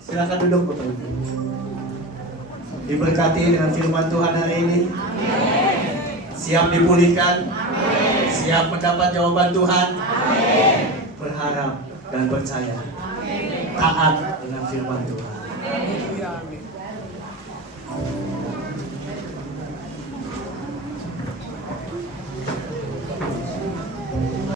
Silakan duduk Bapak Ibu. Diberkati dengan firman Tuhan hari ini. Siap dipulihkan. Siap mendapat jawaban Tuhan. Berharap dan percaya. Taat dengan firman Tuhan.